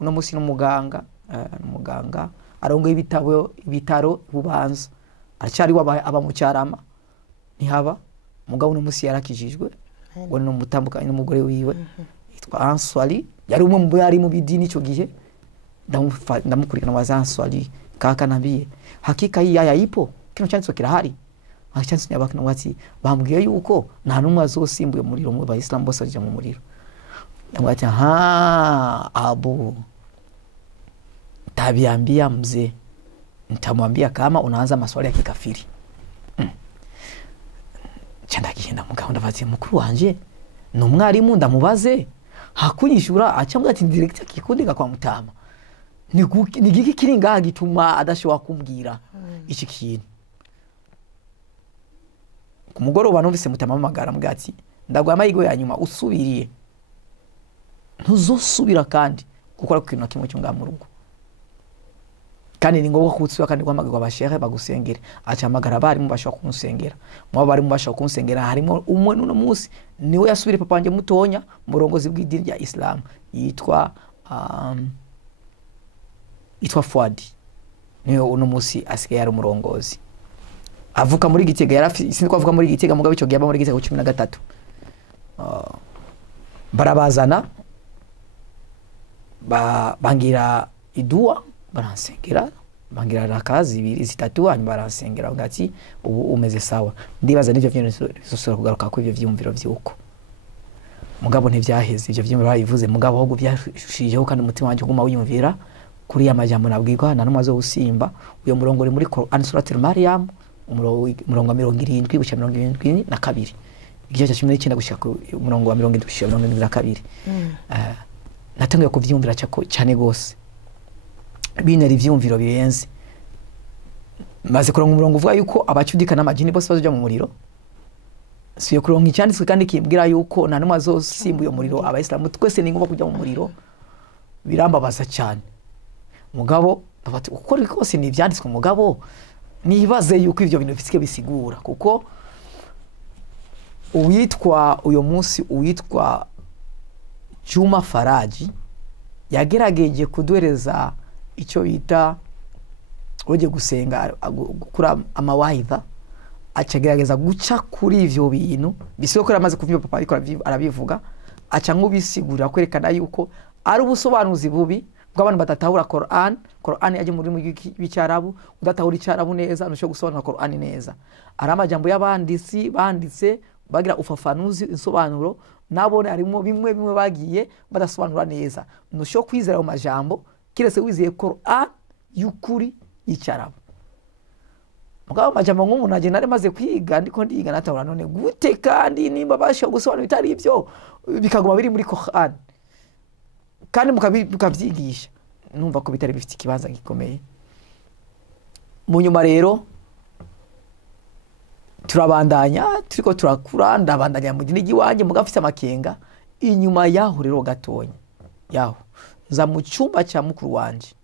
uno munsi n'umuganga umuganga arongo ibitaro Bubanza aracari aba mu Cyarama ntihaba mugabo uno munsi yarakijijwe ngo no mutambuka n'umugore wiwe yitwa Answali yari umwe mu bari mu bidini ico gihe ndamukurikana wa Answali kaka nambie hakika hii aya ipo kino cyanditswe kirahari achansi nyabakina wati bambwiye yuko nta numwe azosimbuye umuriro mu Bayislam bose aje mu muriro ngwati abu tabiambia mzee nitamwambia kama unaanza maswali ya kikafiri cyanda kigenda mugabo ndavati mukuru wanje no mwarimu ndamubaze hakunyishura acambwa ati director kikundika kwa Mutama ni giki kiringa gituma adashobora kumbwira iki kintu kumugoroba numvise Mutama magara mugati ndagwa amayigo ya nyuma usubiriye ntuzosubira kandi gukora ku kintu na kimwe cyo ngamurugo kandi ni ngombwa kutsubira kandi kwamagirwa abashehe bagusengera acamagara bari mu bashaka kumusengera mu bari mu bashaka kumusengera harimo umwe nuno munsi niwe yasubire papa wanje mutonya murongozi bw'idini rya Islam yitwa Fuadi niwe uno munsi asigaye ari umurongozi avuka muri Gitega yarafise ko avuka muri Gitega mugabo ico gihe aba muri Gitega 13 barabazana bangira idua baransengera bangira rakazi ibiri zitatu hanyuma baransengera ngati ubu umeze sawa ndibaza n'ivyo vyose kugaruka ko ivyo vyumviro vyuko mugabo ntivyaheze ivyo vyumviro bayivuze mugabo ahubwo byashijeho kandi umutima wanje guma wiyumvira kuri amajambo nabwirwa na numwe azosimba uyo murongo uri muri Quran suratul Maryam umurongo wa 70 gushika 72 igice cya 19 gushika umurongo wa 70 gushika 72 natangiye kuvyumvira cyane gose binari ivyumviro birenze maze kuronka umurongo uvuga yuko abacudika n'amajini bose bazoja mu muriro siyo kuronka icyanditswe kandi kimbwira yuko nta numwe azosimbuye umuriro abayisilamu twese ni ngombwa kujya mu muriro birambabaza cyane mugabo bafati uko rikose ni ivyanditswe mugabo nibaze yuko ivyo bintu bifike bisigura kuko uyo munsi uitwa Juma Faraji yagerageje kuduhereza icyo bita uje gusenga gukura amawaidha acagerageza guca kuri ivyo bintu bisiko ko amaze kuvyo papa ariko arabivuga aca nk'ubisigura kwerekana yuko ari ubusobanuzi bubi bw'abantu batatahura Quran yaje muri b'icyarabu udatahura icyarabu neza nusho gusobanura Quran neza ari amajambo y'abanditsi banditse bagira ufafanuzi insobanuro nabone arimo bimwe bagiye badasobanura neza nusho kwizera mu majambo kirese wizeye Quran y'ukuri y'icyarabu mugabo majambo nk'umuntu aje nari maze kwiga ndiko ndiga natahura none gute kandi nimba basho gusobanura bitari ibyo bikaguma biri muri Quran kandi mukavyigisha numva ko bitari bifite ikibanza gikomeye mu nyuma rero turabandanya turiko turakura ndabandanya mu dini giwanje mugafite amakenga inyuma yaho rero gatonya yaho nza mu cyumba cya mukuru wanje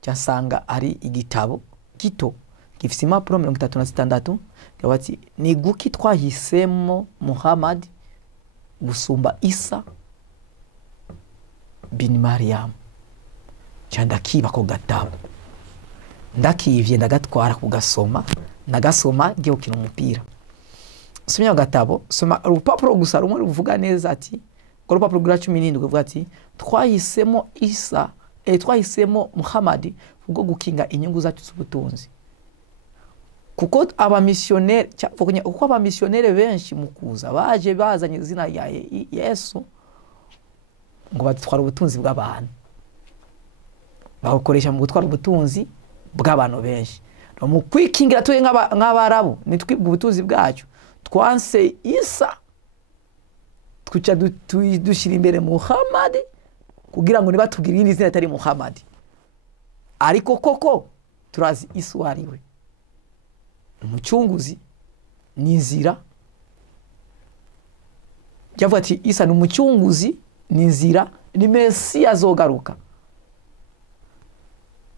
cyasanga ari igitabo gito gifite impapuro 36 gabati ni guki twahisemo Muhammad gusumba Isa bin Maryam cyanda kiba ko gatabo ndakivye ndagatwara kugasoma nagasoma ngiye ukina umupira somya gatabo soma urupapuro gusa rumwe ruvuga neza ati ko urupapuro rwa 17 ruvuga ati twahisemo Isa twahisemo Muhammad ubwo gukinga inyungu zacu z'ubutunzi kuko abamissionnaire uko abamissionnaire benshi mukuza baje bazanye izina ya Yesu ngo batwara ubutunzi bw'abantu bakoresha mu gutwara ubutunzi bw'abantu benshi no mu kwikingira tuye nk'abarabu nitwibwa ubutunzi bwacu twanse Isa twica dushira imbere Muhammad kugira ngo nibatubwire irindi zina atari Muhammad ariko koko turazi Isa wariwe umucunguzi nizira yavuga ati Isa ni umucunguzi nizira ni Mesiya azogaruka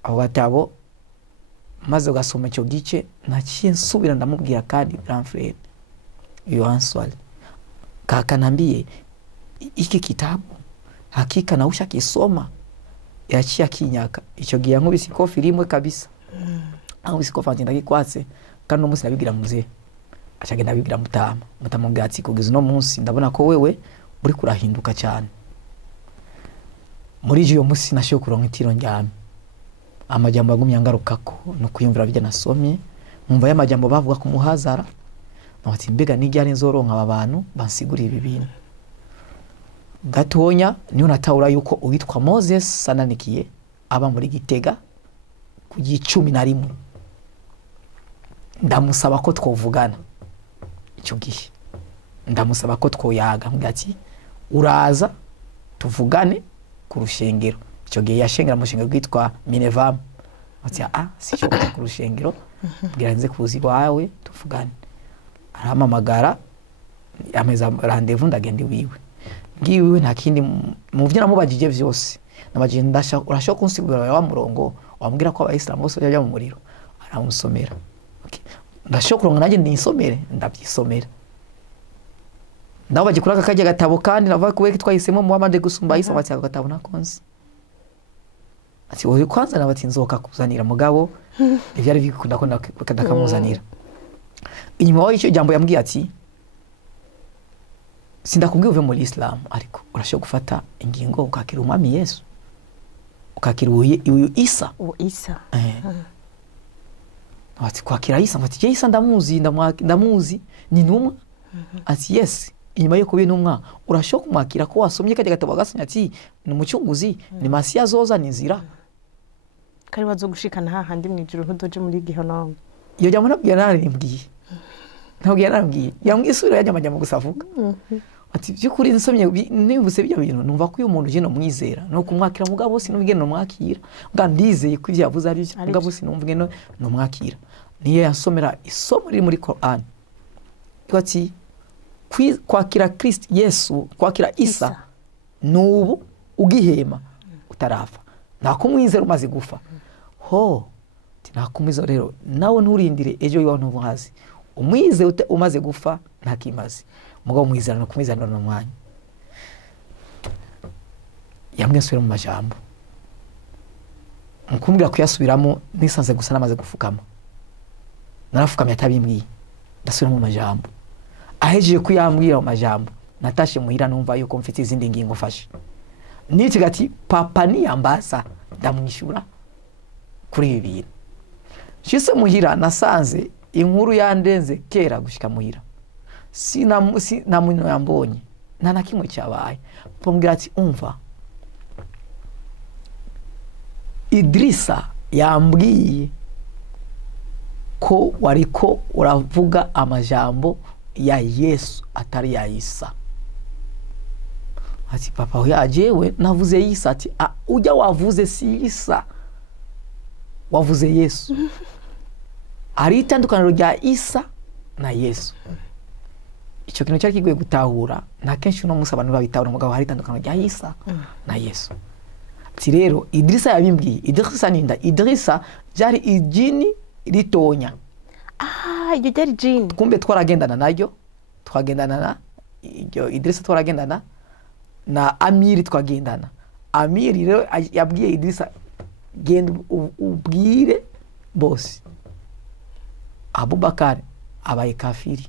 abo batabo maze ugasoma icyo gice naciye nsubira ndamubwira kandi grand frère iyo answali kaka nambie iki kitabu hakika na ushakisoma yaciye akinyaka icyo gihe nkubise ikofi rimwe kabisa nkubise ikofi ngenda gikwatse kandi umunsi nabigira muze acagenda bigira mutama bwatsi kugeza no munsi ndabona ko wewe uri kurahinduka cyane muri iyo munsi nashiye kuronka itiro njyame amajambo yagumye ngarukako no kuyumvira bijya nasomye mumva y'amajambo bavuga ku muhazara nati mbega nijyane nzoronka aba bantu bansigura ibi bintu gatonya niyo natawura yuko uwitwa Moses Sananikiye aba muri Gitega ku 11 ndamusaba ko twovugana icyo gihe ndamusaba ko twoyaga mbwati uraza tuvugane ku rushengero icyo gihe yashengera mu shengero gwitwa Minevam ati si cyo ku rushengero bwiranze kuzi wawe tuvugane aramamagara ameza rendezvous ndagende wiwe ngiwe nta kindi mu byo namubagije byose nabagije urashaka kunsigura wa murongo wambwira ko abayisilamu bose bajya mu muriro aramusomera ndashaka kuronga naje ndisomere ndabyisomera ndaho bagikura akajya gatabo kandi navuga ko twahisemo Muhammad gusumba Isa bati gatabo nakonze ati wowe kwanza nabati nzoka kuzanira mugabo ivyari bikunda ko ndakamuzanira inyuma y'icyo jambo yambwiye ati sindakubwiye uve muri Islam ariko urashaka gufata ingingo ukakira umwami Yesu ukakira uyu Isa ati kwakira Isa ati Isa ndamuzi ni numwa ati yes inyuma yo kuba intumwa urashaka kumwakira ko wasomye kajya gatabo gasanya ati ni umucunguzi ni Masiya zoza nizira kari bazo gushikana hahandi mwijuru ntudoje muri Gihonome iyo jambo nabwiye narimbwiye yambwiye isura yajya amajambo gusavuga ati byukuri nsomye nibuse bijya bintu numva ko uyu muntu je no mwizera no kumwakira mugabo sinubwe no mwakira nga ndizeye ko ivyo yavuze ari mugabo sinumvwe no mwakira niyo yasomera isomo riri muri Quran ati kwakira Kristo Yesu kwakira Isa nubu ugihema utarafa nakumwizera umaze gufa ho tinakumwiza rero nawe nturindire ejo yiwa ntubazi umwize umaze gufa ntakimaze mugabo mwizera no kumwizera no mwanya yamwesubira mu majambo nkumbira kuyasubiramo nisanze gusa namaze gufukama narafukamye atabimbwiye ndasubira mu majambo ahejeje kuyambwira mu majambo natashe muhira numva yuko mfite izindi ngingo fashe niki gati papa ni yambasa ndamwishura kuri ibi bintu shise muhira nasanze inkuru yandenze kera gushika muhira na muno yambonye nana kimwe cyabaye pombwira ati umva Idrisa yambwiye ko wariko uravuga amajambo ya Yesu atari ya Isa ati papa yajewe navuze Isa ati ujya wavuze si Isa wavuze Yesu ari itandukaniro rya Isa na Yesu icyo kintu cyari kigoye gutahura na kenshi no musabano babitahura mugabo hari itandukaniro rya Isa na Yesu ati rero Idrisa yabimbwiye Idrisa ninda Idrisa byari ijini ritonya iyo byari jini kumbe twaragendana nayo twagendana na Idrisa twaragendana na Amiri twagendana Amiri rero yabwiye Idrisa genda ubwire boss Abubakar abaye kafiri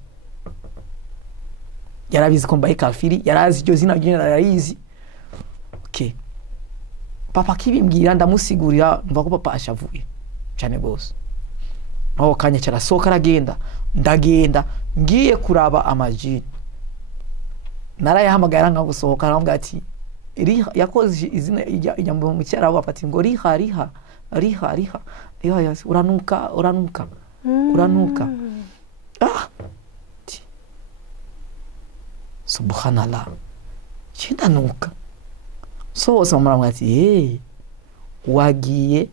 yarabizi ko mbaye kafiri yarazi iryo zina ry'Imana yarizi papa kibimbwira ndamusigurira mva ko papa ashavuye cyane boss aho kanya cyarasoka aragenda ndagenda ngiye kuraba amajini narayahamagara nka gusohoka arambwira ati yakoze izina ijambo mu cyara bapati ngo riha uranuka subhanallah chindanuka so samara ati wagiye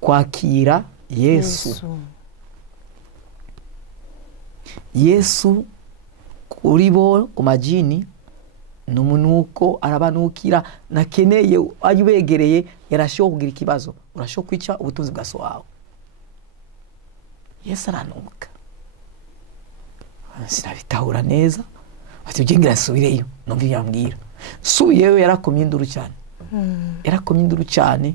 kwakira Yesu kuri bo umajini numunuko arabanukira nakeneye ayubegereye yarashokugira ikibazo urashokwica ubutunzi bwa so wawe Yesu aranuka sinabitahura neza ati ugengira asubireyo numva yambwira subiyeyo yarakomye induru cyane yarakomye induru cyane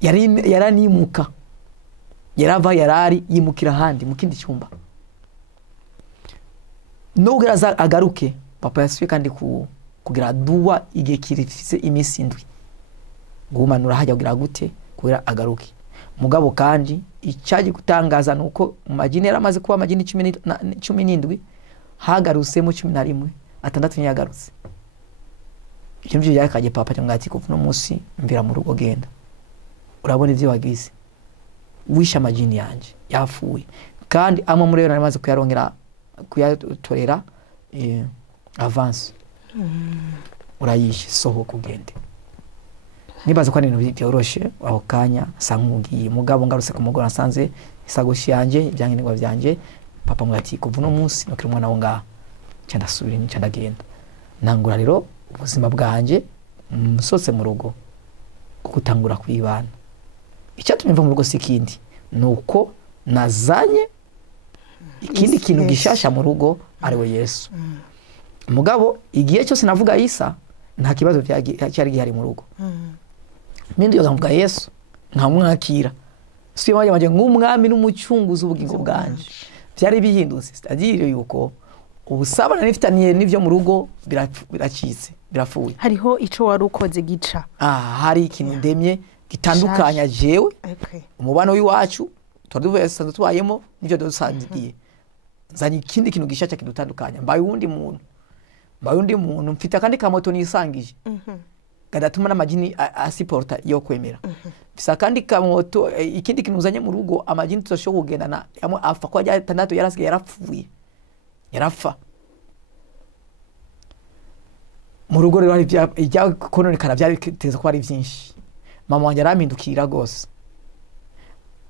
yaranimuka yarava yarari yimukira handi mu kindi cyumba nubwo agaruke papa yasubiye kandi kugira duwa igihe kirifise iminsi indwi gumanura hajya kugira gute kugira agaruke mugabo kandi icyaje gutangaza nuko amajini yaramaze kuba amajini 17 hagarutse mu 11 atandatu yagarutse icyo byo yakaje papa cyangwa ati kuva no munsi mvira mu rugo genda urabona ivyo wagize wisha amajini yanje yafuye kandi amwe muri yo naramaze kuyarongera kuyatorera avance urayishe soho kugende nibaza ko ari ibintu byoroshe aho kanya sankugiye mugabo ngarutse ku mugora nsanze isagoshi yanje ibyankenegwa byanje papa mwati kuva no munsi no kiri umwana wo ngaha cyanda subira ni cyanda genda nangura rero ubuzima bwanje musose mu rugo kugutangura kwibana icyatumye mva mu rugo sikindi nuko nazanye ikindi kintu gishasha mu rugo ariwe Yesu mugabo igihe cyose navuga Isa nta kibazo cyari gihari mu rugo mindi yo nkavuga Yesu nkamwakira siyo waje nk'umwami n'umucunguzi ubugingo bwanje byari bihindutse c'est-à-dire yuko ubusabana nifitaniye n'ivyo mu rugo biracitse birafuye hariho ico warukoze gica hari ikintu ndemye gitandukanya jewe umubano w'iwacu twaduvuye sanze twayemo nivyo dusangiye nzanye ikindi kintu gishacha kidutandukanya mbaye undi muntu mfite kandi kamoto nisangije gadatuma n'amajini asiporta yo kwemera bisa kandi kamoto ikindi kintu uzanye mu rugo amajini tutashobora kugendana amwe afa ko ajya tandatu yarasigaye yarapfuye yarafa mu rugo rero ijya kononekana byari biteza ko ari byinshi mama wanjye arampindukira gose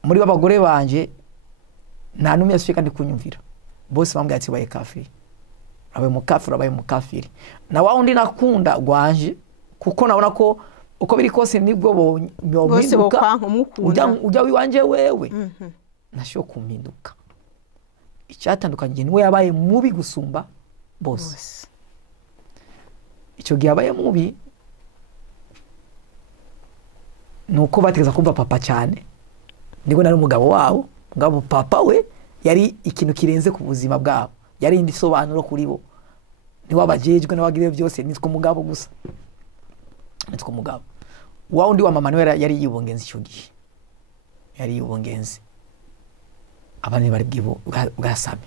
muri babagore banje nta numwe yasuye kandi kunyumvira bose bambwiye ati baye kafiri abaye mukafiri na wa undi nakunda gwanje kuko nabona ko uko biri kose nibwo bompinduka ujya wiwanje wewe nasho kumpinduka icyatandukanye niwe yabaye mubi gusumba bose icyo gihe yabaye mubi nuko bategeza kumva papa cyane niko nari umugabo wabo ngabo papa we yari ikintu kirenze ku buzima bwabo yari indi sobanuro kuri bo ni wabajejwe n'abagire byose nitwe umugabo gusa nitwe umugabo wa undi wa mama niwe yari yibongenzi cyo gihe yari yibongenzi abane bari bwibo bwasame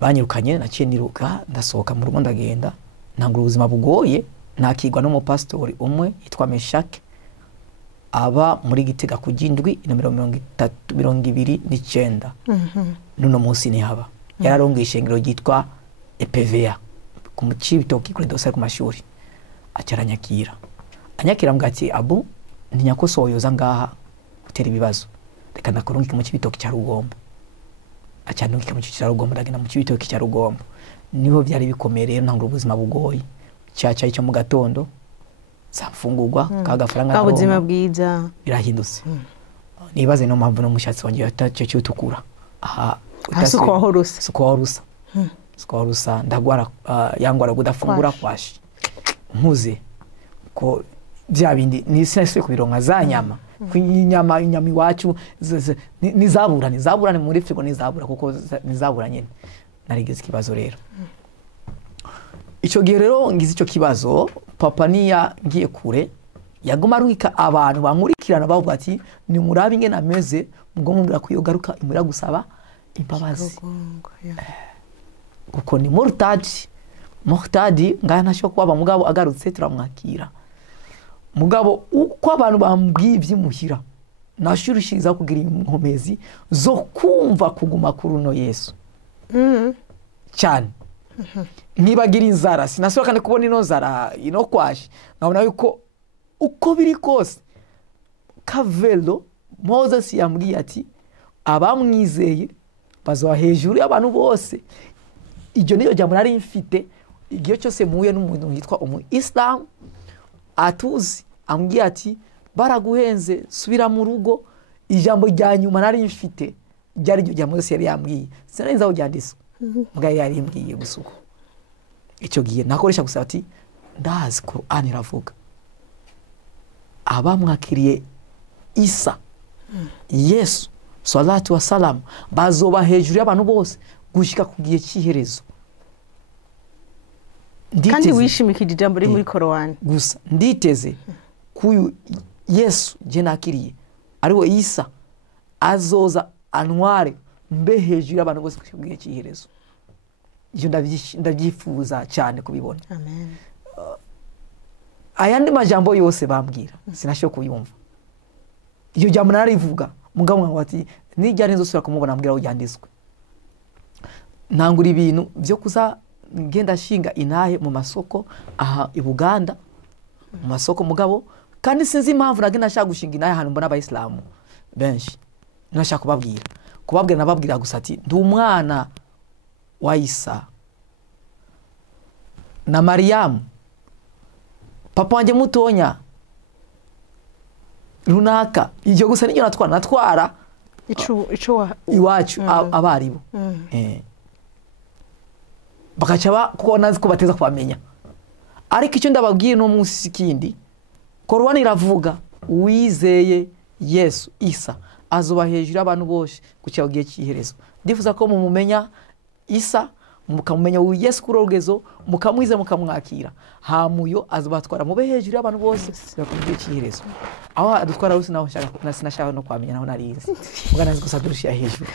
banyirukanye naciye niruka ndasohoka mu rugo ndagenda ntangura ubuzima bugoye nakigwa n'umupastori umwe yitwa Meshake aba muri Gitega ku Gindwi nomero 329 nuno munsi ni haba yararonga ishengero gitwa EPVA ku mucibitoki kuri dosari ku mashuri acaranyakira anyakira mbwati abu ntinyakosoyoza ngaha gutera ibibazo reka ndakurungika mu cibitoki cya Rugombo acanungika mu cya Rugombo ndagenda mu cibitoki cya Rugombo niho byari bikomereye ntangura ubuzima bugoye cyaca icyo mu gatondo zafungurwa kagafaranga ka buzima bwiza birahindutse nibaze no mpamvu no mushatsi wanje yatace cyutukura aha suko rusa ndagwara yangwara kudafungura kwashi mpuze ko bya bindi nisese kubironka za nyama inyama iwacu nizaburane muri frigo nizabura kuko nizabura nyene narigeze kibazo rero icyo gihe rero ngize icyo kibazo papa niya ngiye kure yaguma arwika abantu bankurikirana bavuga ati ni murabi ngene ameze mugo mumbira kuyogaruka imura gusaba imbabazi kuko ni murtadi ngaya nasho kwaba mugabo agarutse turamwakira mugabo uko abantu bambwivye muhira nashurishiriza kugira inkomezi zo kumva kuguma kuruno Yesu cyane ntibagira inzara sinasohoka kandi kubona ino nzara ino kwaje nkabona yuko uko biri kose Kavelo Moses yambwiye ati abamwizeye bazoba hejuru y'abantu bose iryo niyo jambo nari mfite igihe cyose muye n'umuntu yitwa Islam atuzi ambwiye ati baraguhenze subira mu rugo ijambo rya nyuma nari mfite ryari ryo jambo Mose yari yambwiye sinari aho ryanditse mbwa yari yambwiye gusuko icyo gihe nakoresha gusaba ati ndazi Qur'an iravuga abamwakiriye Isa Yesu salatu wa salam bazoba hejuru y'abantu bose gushika ku gihe cy'iherezo. Kandi wishimikije ijambo riri muri Qur'an gusa nditeze kuyu Yesu je nakiriye ariwo Isa azoza anware mbe hejuru y'abantu bose ku gihe cy'iherezo. Iyo ndabyifuza cyane kubibona. Amen. Ayandi majambo yose bambwira sinashobora kuyumva. Iyo jambo narivuga mugabo mwa ati nijyane nzosubira kumubona mbwira aho yanditswe. Nangura ibintu byo kuza ngenda shinga inahe mu masoko aha i Buganda mu masoko mugabo kandi sinzi impamvu nagenda nashaka gushinga inahe hano mbona abayisilamu benshi nashaka kubabwira nababwira gusa ati ndi umwana wa Isa na Mariam papa wanjye mutonya runaka ijyo gusa n'icyo natwara ico iwacu abaribo bakaca kuko nazi ko bateza kubamenya ariko icyo ndababwiye no munsi kindi Qur'an iravuga wizeye Yesu Isa azuba hejuru y'abantu bose kucya ugiye cy'iherezo. Ndifuza ko mumumenya Isa mukamumenya Yesu kuri rugezo mukamwize mukamwakira hamuyo azubatwara mube hejuru y'abantu bose bakugiye cy'iherezo. Aho adutwara rusi naho sinashaka no kwamenya naho narizi mugana nzi gusa dushira hejuru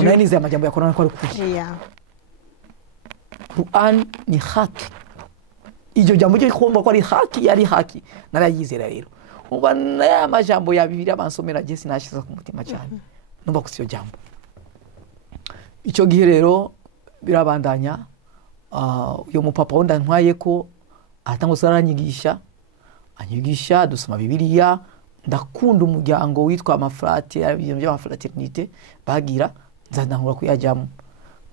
unanize amajambo ya Qur'an ko ari kuki Qur'an ni haki ijyo jambo ryo kumva ko ari haki yari haki narayizera rero umva na majambo ya Bibiliya abansomera je sinashiza ku mutima cyane numva ko siyo jambo icyo gihe rero birabandanya uyo mupapa wenda ntwaye ko atango saranyigisha anyigisha dusoma Bibiliya ndakunda umuryango witwa amafrate y'amafraternité bagira nzandangura kuyajyamo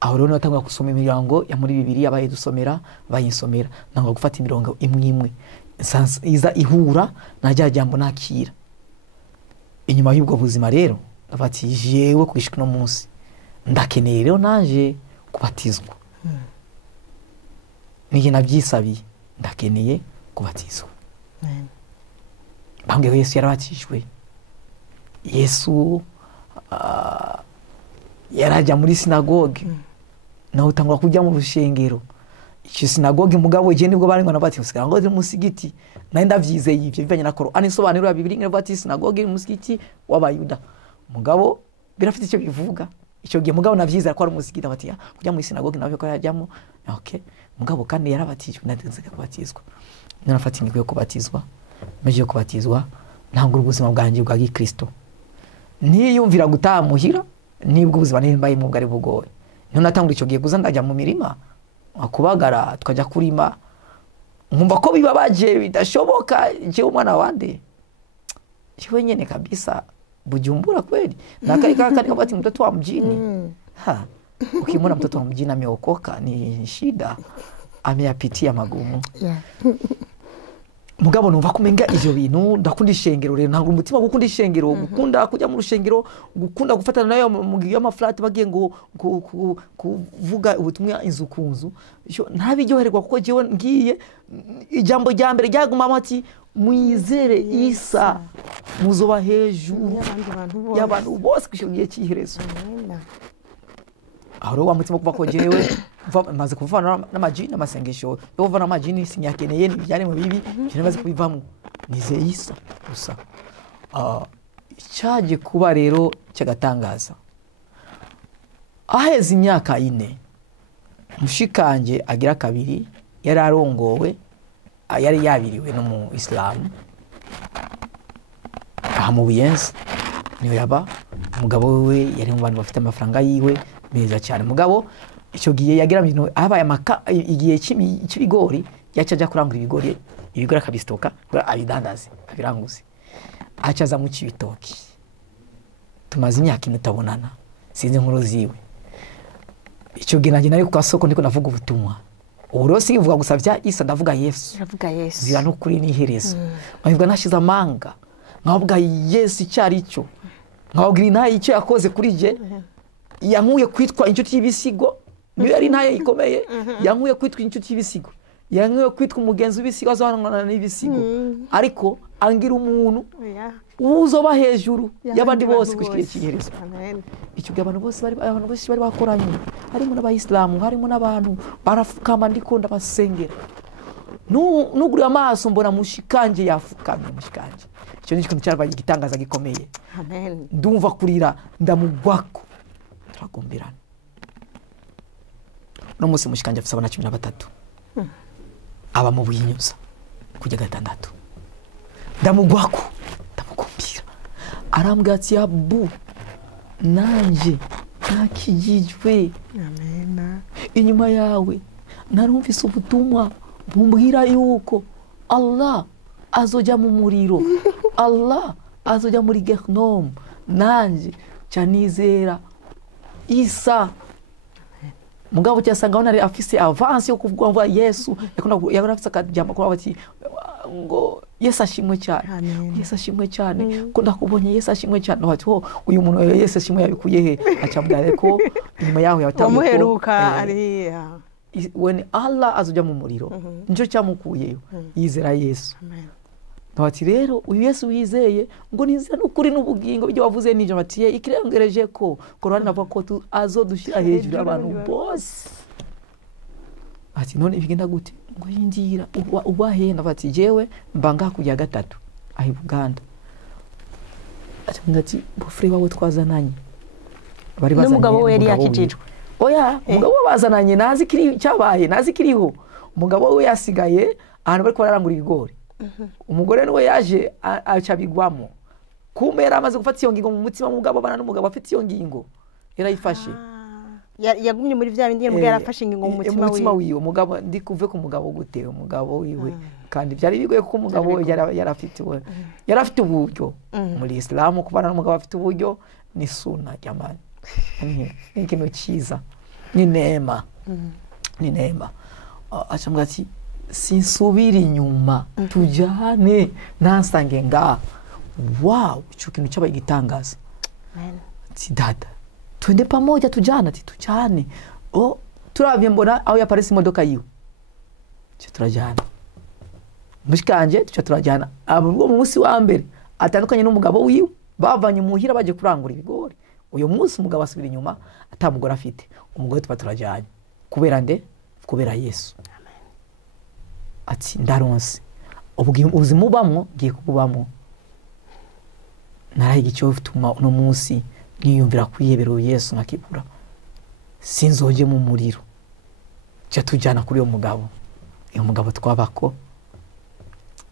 aho rero natangwa gusoma imiryango ya muri Bibiliya bayidusomera bayinsomera nangwa gufata imirongo imwe iza ihura najya jambo nakira inyuma y'ubwo buzima rero ndafati jewe kwishika no munsi ndakeneye rero nanje kubatizwa nije nabyisabiye ndakeneye kubatizwa bambwiye Yesu yarabatijwe Yesu yarajya muri sinagoge naho utangwa kujya mu rushengero icyo sinagoge mugabo je nibwo bari ngwana bati usigara ngo musigiti nari ndavyizeye ivyo bivanye na Qur'an isobanuro ya Bibiliya bati sinagoge musigiti w'abayuda mugabo birafite icyo bivuga icyo gihe mugabo navyizera ko ari musigiti bati kujya mu sinagoge nabyo ko yajyamo okay mugabo kandi yarabatijwe natenze kubatizwa narafata imigwe yo kubatizwa meje kubatizwa ntangura ubuzima bwanjye bwa Kristo niyumvira gutamuhira nibwo ubuzima nimbaye mu bwari bugoye none natangura icyo gihe kuza ndajya mu mirima akubagara tukajya kurima nkumva ko bibabaje bidashoboka je umwana wande jewe nyene kabisa Bujumbura kweli nakari kaka nikabati mtoto wa mjini ukimwona mtoto wa mjini ameokoka ni shida ameyapitia magumu mugabo numva kumenga ivyo bintu ndakunda ishengero rero ntabwo umutima gukunda ishengero gukunda kujya mu rushengero gukunda gufatana nayo mu y'amaflat bagiye ngo kuvuga ubutumwa inzu kunzu ntabiryoherwa kuko jewe ngiye ijambo rya mbere ryaguma ati mwizere Isa muzoba hejuru y'abantu bose kishogiye cy'iherezo aho wa mutima kuva ko jewe maze kuvana n'amajini amasengesho yo kuvana amajini sinyakeneye n'ibyari mu bibi maze kubivamo nize Isa gusa cyaje kuba rero cyagatangaza aheze imyaka 4 mushikanje agira kabiri yari arongowe yari yabiriwe no mu Islam mu Buyenzi niyo yaba umugabo we yari mu bantu bafite amafaranga yiwe meza cyane mugabo icyo gihe yagira ibintu abaye amaka igihe cy'ibigori yacaja kurangura ibigori akabistoka abidandaze abiranguze acaza mu cibitoki tumaze imyaka imutabonana sinzi nkuru ziwe icyo gihe nanjye nari ku kasoko ndiko navuga ubutumwa uburosi ngivuga gusavya Isa ndavuga Yesu zira no kuri ni herezo bavuga nashiza amanga nkavuga Yesu cyari cyo nkababwira intaye icyo yakoze kuri je yankuye kwitwa inshuti y'ibisigo niyo yari intaye ikomeye yankuye kwitwa inshuti y'ibisigo yankuye kwitwa umugenzi w'ibisigo azohanana n'ibisigo ariko angira umuntu uzoba hejuru y'abandi bose gushikira ikiherezo icyo abantu bose bari bakoranye harimo n'abayisilamu harimo n'abantu barafukama ndikunda basengera nugura amaso mbona mushikanje yafukamye mushikanje icyo ni ikintu cyabaye igitangaza gikomeye amen ndumva kurira ndamugwako turagombirana no musi mushikanje afite abana 13 aba mu buyinyuza kujya gatandatu ndamugwako ndamukumbira arambwira ati abu nanje nakijijwe amen inyuma yawe narumvise ubutumwa bumbwira yuko Allah azoja mu muriro Allah azoja muri Gehenom nanje canizera Isa mugabo cyasanga onari afise avance yo kuvuga ngo Yesu yakona afise akajambo kwa bati ngo Yesu ashimwe cyane Yesu ashimwe cyane ko ndakubonye Yesu ashimwe cyane bati ho uyu muntu Yesu ashimwe yabikuye he acabware ko inyuma yaho yamuheruka ari when Allah azoja mu muriro njo cyamukuyeyo yizera Yesu amen bati rero uyu Yesu wizeye ngo nizera n'ukuri n'ubugingo byo wavuze n'ije bati ikirengereje ko Korani navuga ko azodushira hejuru abantu bose ati none bigenda gute ngo yinjira ubahenda bati jewe mbanga kujya gatatu ahi Buganda ati ngati bofre wawe twazananye bari bazanye n'umugabo we yari yakijijwe oya umugabo bazananye nazi kiri cyabaye nazi kiriho umugabo we yasigaye ahantu bari kwararangura ibigori umugore niwe yaje acabigwamo kumera amaze gufata iyo ngingo mu mutima w'umugabo bana n'umugabo afite iyo ngingo yarayifashe yagumye muri vya bindi yari yarafashe ingingo mu mutima wiwe umugabo ndi kuve ku mugabo gute umugabo wiwe kandi byari bigoye kuko umugabo yarafite uburyo muri Islam kubana n'umugabo afite uburyo ni sunna jamani ni ikintu cyiza ni neema ni neema acambwa ati sinsubira inyuma tujane nasange nga wow icyo kintu cyabaye gitangaza amen ati dada twende pamoja tujana ati tujane turavye mbona aho yaparisi imodoka yiwe cyo turajana mushikanje cyo turajana abo mu munsi wa mbere atandukanye n'umugabo wiwe bavanye muhira baje kurangura ibigori uyo munsi umugabo asubira inyuma atamugora afite umugore tuba turajanye kubera Yesu ati ndaronse ubuzima ubamwo giye kububamwo naraye icyo bituma no munsi niyumvira kwiyebera Yesu nakibura sinzoje mu muriro cyo tujana kuri uyo mugabo twabako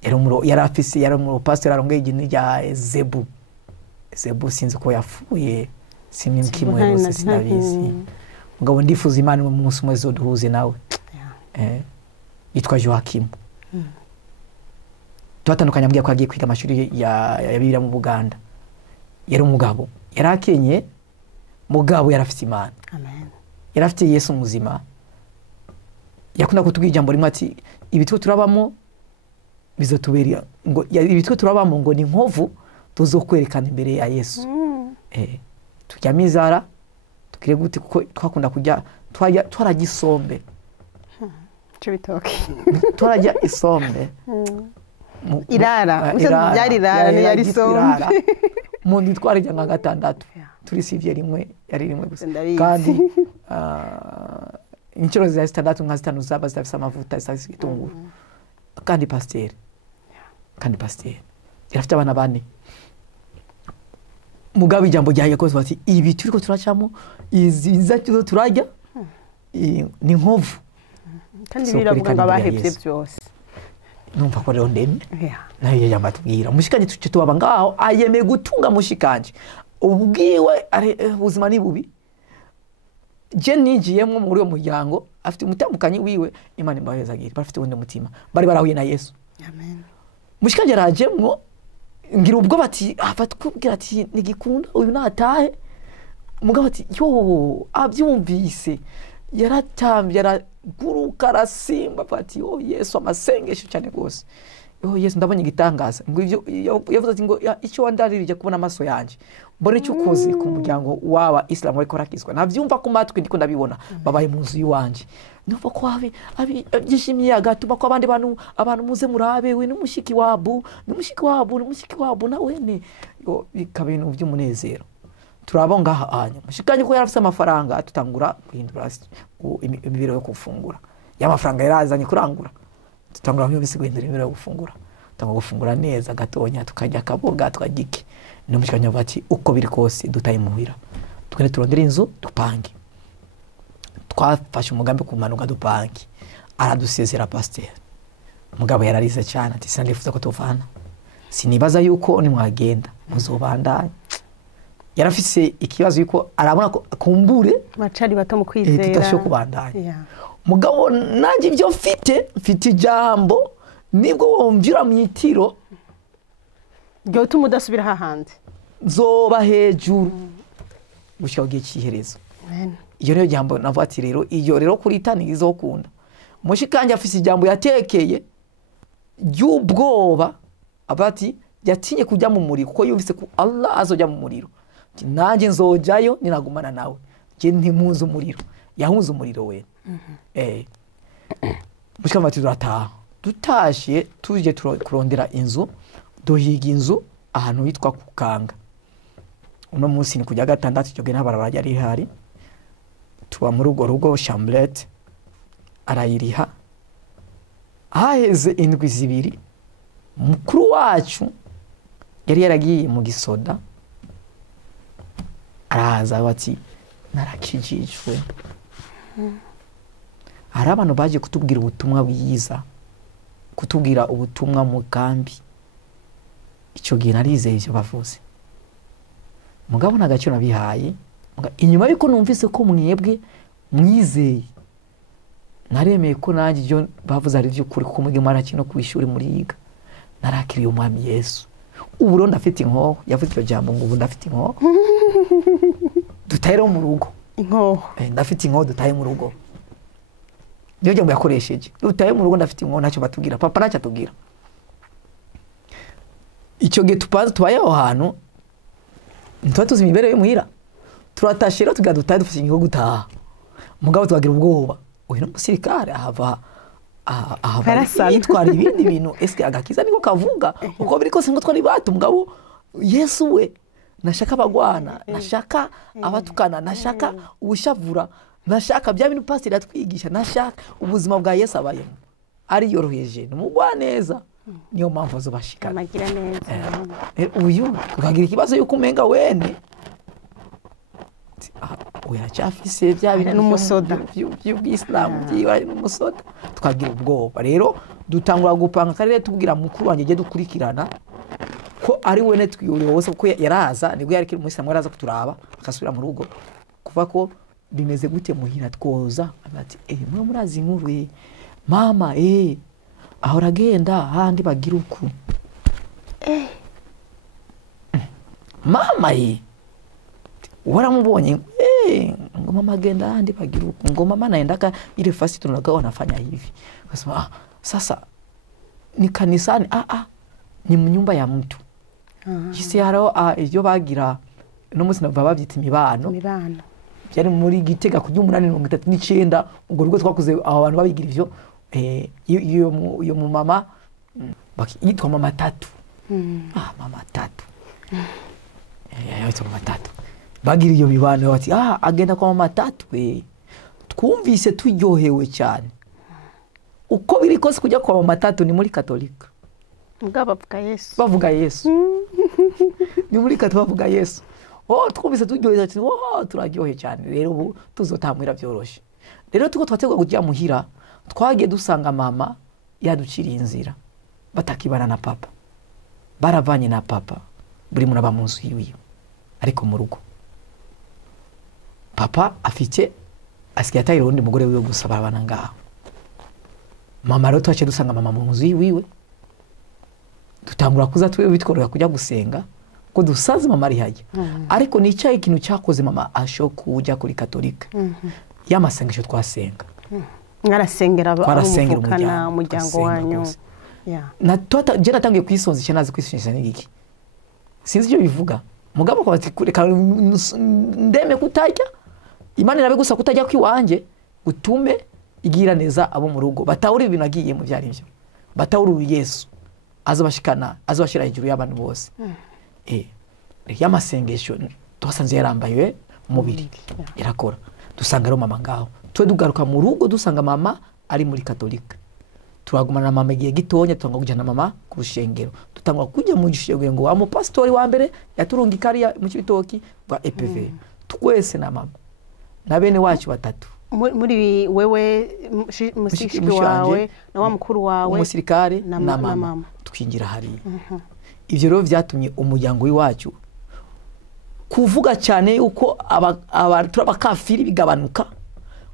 yari mu pastor arongeye igini rya Zebu sinzi ko yafuye sinimkimwe rose sinabizi mugabo ndifuza Imana mu munsi umwe zoduhuze nawe yitwa Joachim twatandukanye ambwiye ko agiye kwiga amashuri ya Bibiliya mu Buganda yari umugabo yarakenye mugabo yarafite Imana amen yarafite Yesu muzima yakunda kutubwira ijambo rimwe ati ibitwe turabamo bizotubera ngo ibitwe turabamo ngo ni nkovu tuzokwerekana imbere ya Yesu tujya mizara tukire gute kuko twakunda kujya twarajya isombe cibitoke twarajya isombe irara byari irara ni yari isombe mundi twarajya nka gatandatu turi sivye rimwe yari rimwe gusa kandi inchiro za standatu nka zitanu zaba zitafisa amavuta zitafisa igitunguru kandi pasteur yarafite abana bane mugabe ijambo rya Yakobo bati ibi turiko turacamo izi turajya ni nkovu kandi biravuga ngo abahevye byose numva ko rero ndeme nayo yamatubwira mushikanje tuce tubaba ngaho ayeme gutunga mushikanje ubwiwe ubuzima ni bubi je nijiyemwe muri uyo muryango afite umutambukanyi wiwe Imana imbahezagira bafite undi mutima bari barahuye na Yesu amen mushikanje rajemwo ngira ubwo bati afatubwira ati nigikunda uyu natahe umugabo ati yo abyumvise yaratambye araguruka arasimba ati Yesu amasengesho cyane gose oh Yesu ndabonye igitangaza ngo ivyo yavuze ati ngo icyo wandaririje kubona amaso yanje mbone icyo ukoze ku muryango w'aba Islam ariko rakizwa navyumva ku matwi ndiko ndabibona babaye mu nzu yiwanje numva ko byishimiye agatuma ko abandi abantu muze murabe we n'umushiki wabu na wene bikaba ibintu by'umunezero turabonga hanya mushikanye ko yarafise amafaranga atutangura guhindura imibiro yo kufungura y'amafaranga yarazanye kurangura tutangura mu bisi guhindura imibiro yo gufungura tanga gufungura neza gatonya tukajya akaboga twagike n'umushikanye bati uko biri kose dutayimuhira twene turondera inzu dupange twafashe umugambi kumanuka dupange aradusezera pasteur umugabo yararize cyane ati sanifuza ko tuvana sinibaza yuko ni mwagenda muzobandanya yarafise ikibazo yuko arabona ko kumbure macari bato mu kwizera tutasho kubandanya mugabo nanje ibyo mfite ijambo nibwo wumvira mu itiro ryo tumudasubira hahandi zoba hejuru gushika ugiye ciherezo iyo rero jambo navuga ati rero iyo rero kuri itani izokunda mushikanje afise ijambo yatekeye y'ubwoba abati yatinye kujya mu muriro kuko yumvise ko Allah azojya mu muriro nanjye nzojayo ninagumana nawe je ntimunze umuriro yahunze umuriro we mushikanje ati turataha dutashe tuje kurondera inzu dohiga inzu ahantu hitwa Kukanga uno munsi ni kujya gatandatu cyo gena barabara yari hari tuba muri rugo Chamblette arayiriha aheze indwi zibiri mukuru wacu yari yaragiye mu gisoda araza bati narakijijwe hari abantu baje kutubwira ubutumwa bwiza kutubwira ubutumwa mu kambi icyo gihe narizeye ivyo bavuze mugabo nagacyo nabihaye inyuma yuko numvise ko mwebwe mwizeye naremeye ko nanjye ibyo bavuze ari byo kuri ko mugimara kino kwishuri muri yiga narakiriye umwami Yesu ubu ro ndafite inkoho yavuze icyo jambo ngo ubu ndafite inkoho dutayero mu rugo inkoho ndafite inkoho dutaye mu rugo niyo jambo yakoresheje dutaye mu rugo ndafite inkoho ntacyo batubwira papa ntacyo atubwira icyo gihe tubaye aho hantu ntitwa tuzi imibereho muhira turatashira tugadutaye dufite ingo gutaha mugabo tubagira ubwoba uyu n'umusirikare ahava yitwara ibindi bintu eske agakiza niko kavuga uko biri kose ngo twari batu mugabo Yesu we nashaka abagwana nashaka abatukana nashaka ubushavura nashaka bya bintu pastor atwigisha nashaka ubuzima bwa Yesu abayemo ari yoroheje n'umugwa neza niyo mpamvu zo bashikana amagira neza uyu ukagira ikibazo yuko umenga wene oya cyafise bya bintu n'umusoda by'Islam byibaye n'umusoda twagira ubwoba rero dutangura gupanga karere tubwira mukuru wanjye je dukurikirana ko ari wene twiyuriwe wose ko yaraza nibwo yarikira umusilamu yaraza kuturaba akasubira mu rugo kuva ko bimeze gute muhira twoza ati mwe murazi inkuru mama aho ragenda handi bagira uku mama waramubonye ngo mama agenda handi bagira uku ngo mama naendaka ile fasi tunakaa wanafanya hivi kasema sasa ni kanisani ni mnyumba ya mtu kisi haro iyo bagira no musi nava bavyita imibano byari muri Gitega ku 839 ubwo rugo twakuze aho abantu babigira ivyo iyo mu mama yitwa mama tatu mama tatu yitwa mama tatu bagira iyo mibano bati agenda kwa mama tatu twumvise turyohewe cyane uko biri kose kujya kwa mama tatu ni muri Katolika bavuga Yesu ni muri Katolika bavuga Yesu twumvise turyohewe cyane turaryohe cyane rero ubu tuzotamwira byoroshe rero tuko twategwa kujya muhira twagiye dusanga mama yaduciriye inzira batakibana na papa baravanye na papa buri muri aba munsi yiwe ariko mu rugo papa afite asigaye atayira undi mugore wiwe gusa barabana ngaho mama rero twaciye dusanga mama mu nzu yiwe dutangura kuza bitworera kujya gusenga ko dusaze mama ari hajya ariko ni cyayi ikintu cyakoze mama asho kujya kuri Katolika y'amasengesho twasenga mwarasengera umuryango wanyu na tota je natangiye kwisonza cyane nazi kwisonza n'igiki sinzi icyo bivuga mugabo ko bati kureka ndeme kutajya Imana irabe gusa kutajya kwiwanje utume igira neza abo mu rugo batawuri ibintu agiye mu byari byo batawuri Yesu azabashikana azabashira hejuru y'abantu bose y'amasengesho twasanze yarambaye umubiri irakora dusanga rero mama ngaho twe dugaruka mu rugo dusanga mama ari muri katolika turagumana na mama igihe gitonya twanga kujana mama ku rushengero tutangwa kujya mu gishengero ngo wa mu pastori wa mbere yaturunga ikariya mu kibitoki bwa EPV twese na mama na bene wacu batatu muri wewe musiki wawe na wa mukuru wawe umusirikare na mama twinjira hariya ivyo rero vyatumye umuryango w'iwacu kuvuga cyane uko abakafiri bigabanuka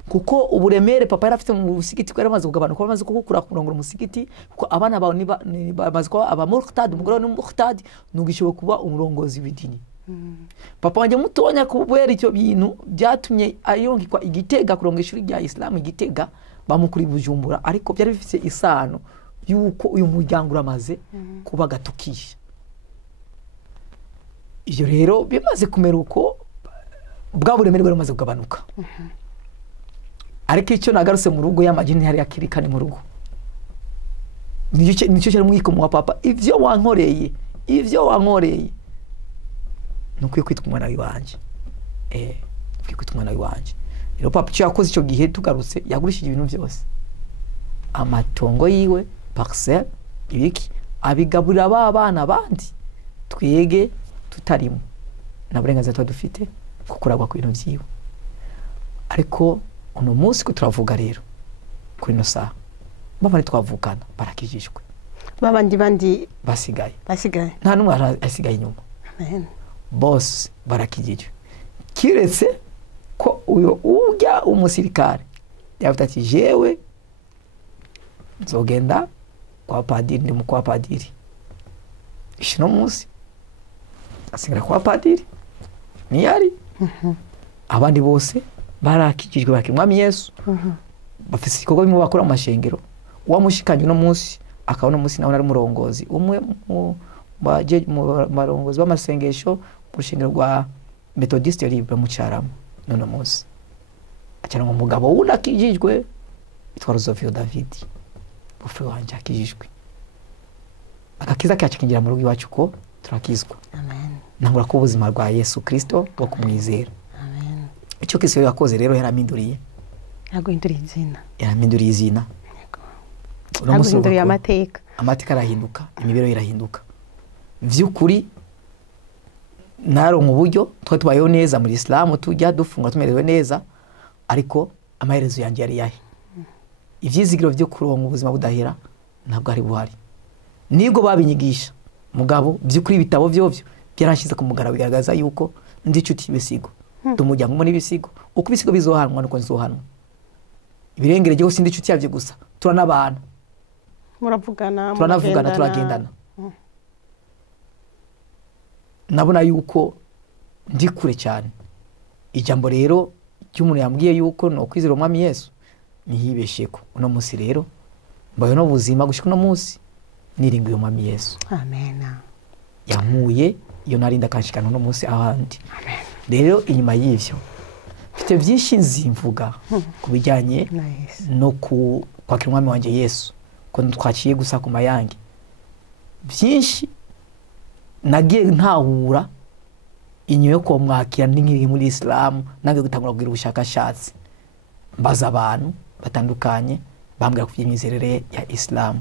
kuko uburemere papa yarafite mu musigiti ko yaramaze kugabanuka bamaze kukura kurongora umusigiti kuko abana bawe bamaze ko aba murtad umugore no murtad nugishoboye kuba umurongozi w'idini papa wanje mutonya kubera icyo bintu byatumye ayongikwa igitega kuronga ishuri rya Islam igitega bamukuri Bujumbura ariko byari bifite isano yuko uyu muryango uramaze kuba gatukisha iyo rero bimaze kumera uko bwa buremere bwari bumaze kugabanuka ariko icyo nagarutse mu rugo y'amajini hari yakirikane mu rugo nicyo cyari mwiko mu papa ivyo wankoreye nukwiye kwitwa umwana w'iwanje ukwiye kwitwa umwana w'iwanje rero papa cyo yakoze icyo gihe tugarutse yagurishije ibintu byose amatongo yiwe parcelle ibiki abigaburira abana bandi twege tutarimo na burenganzira twa dufite kukuragwa ku bintu byiwe ariko uno munsi ko turavuga rero kuri no saha baba twavukana barakijijwe babandi basigaye nta numwe asigaye inyuma amen boss barakijijwe kiretse ko uyo ujya umusirikare yavuga ati jewe nzogenda kwa padiri ndi mu kwa padiri ishino munsi asigara kwa padiri niyari abandi bose barakijijwe bakimwami Yesu bafise ikorwa bimwe bakora mu mashengero wamushikanye no munsi akaba no munsi nawe ari murongozi umwe mu barongozi b'amasengesho mu rushengero rwa Methodiste libre mu Cyarama none munsi acyana umugabo wunakijijwe yitwa Rosofio David ufwe wanje akijijwe agakiza kacu kingira mu rugo iwacu ko turakizwa amen nangura ko ubuzima bwa Yesu Kristo bwo kumwizera amen icyo Kristo yakoze rero yaraminduriye yaraminduriye izina yaguhinduriye amateka arahinduka imibero irahinduka vy'ukuri naronka uburyo twa tubayeho neza muri Islam tujya dufunga tumerewe neza ariko amaherezo yanjye yari yahe ivyizigiro byo kuronka ubuzima budahera ntabwo ari buhari nigo babinyigisha mugabo by'ukuri ibitabo byovyo byaranshize ku mugara bigaragaza yuko ndi cuti bisigo tumujya mu n'ibisigo uko ibisigo bizohanwa nuko nzohanwa ibirengere ryo sindi cuti yavye gusa turanabana turanavugana turagendana nabona yuko ndi kure cyane ijambo rero cy'umuntu yambwiye yuko no kwizera umwami Yesu nihibesheko uno munsi rero mbaye no buzima gushika no munsi niringiye umwami Yesu amen yamuye iyo narinda kanshikana no munsi ahandi amen rero inyuma y'ivyo mfite byinshi nzimvuga kubijyanye no kwakira umwami wanje Yesu ko twaciye gusa ku mayange byinshi nagiye ntahura inyo yo ko mwakira n'ingiri muri Islam nange gutangura kugira ubushakashatsi mbaza abantu batandukanye bambwira ku by'imizerere ya Islam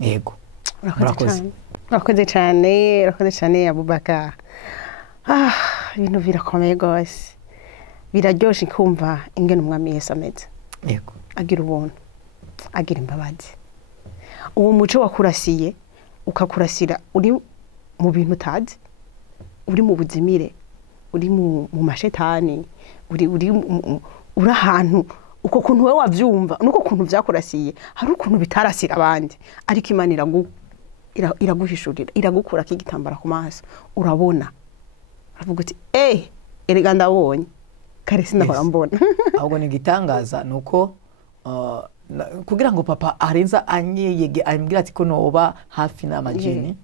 yego urakoze cyane Abubakar ibintu birakomeye gose biraryoshe kumva ingene umwami Yesu ameze yego agira ubuntu agira imbabazi uwo muco wakurasiye ukakurasira uri mu bintu utazi uri mu buzimire uri mu mashetani uri ahantu uko kuntu we wavyumva nuko kuntu vyakurasiye hari ukuntu bitarasira abandi ariko Imana iraguhishurira iragukura kigitambara ku maso urabona uravuga uti erega ndabonye kare sinahora mbona ahubwo ni gitangaza nuko kugira ngo papa arenza anyeyege ambwira ati ko noba hafi n'amajini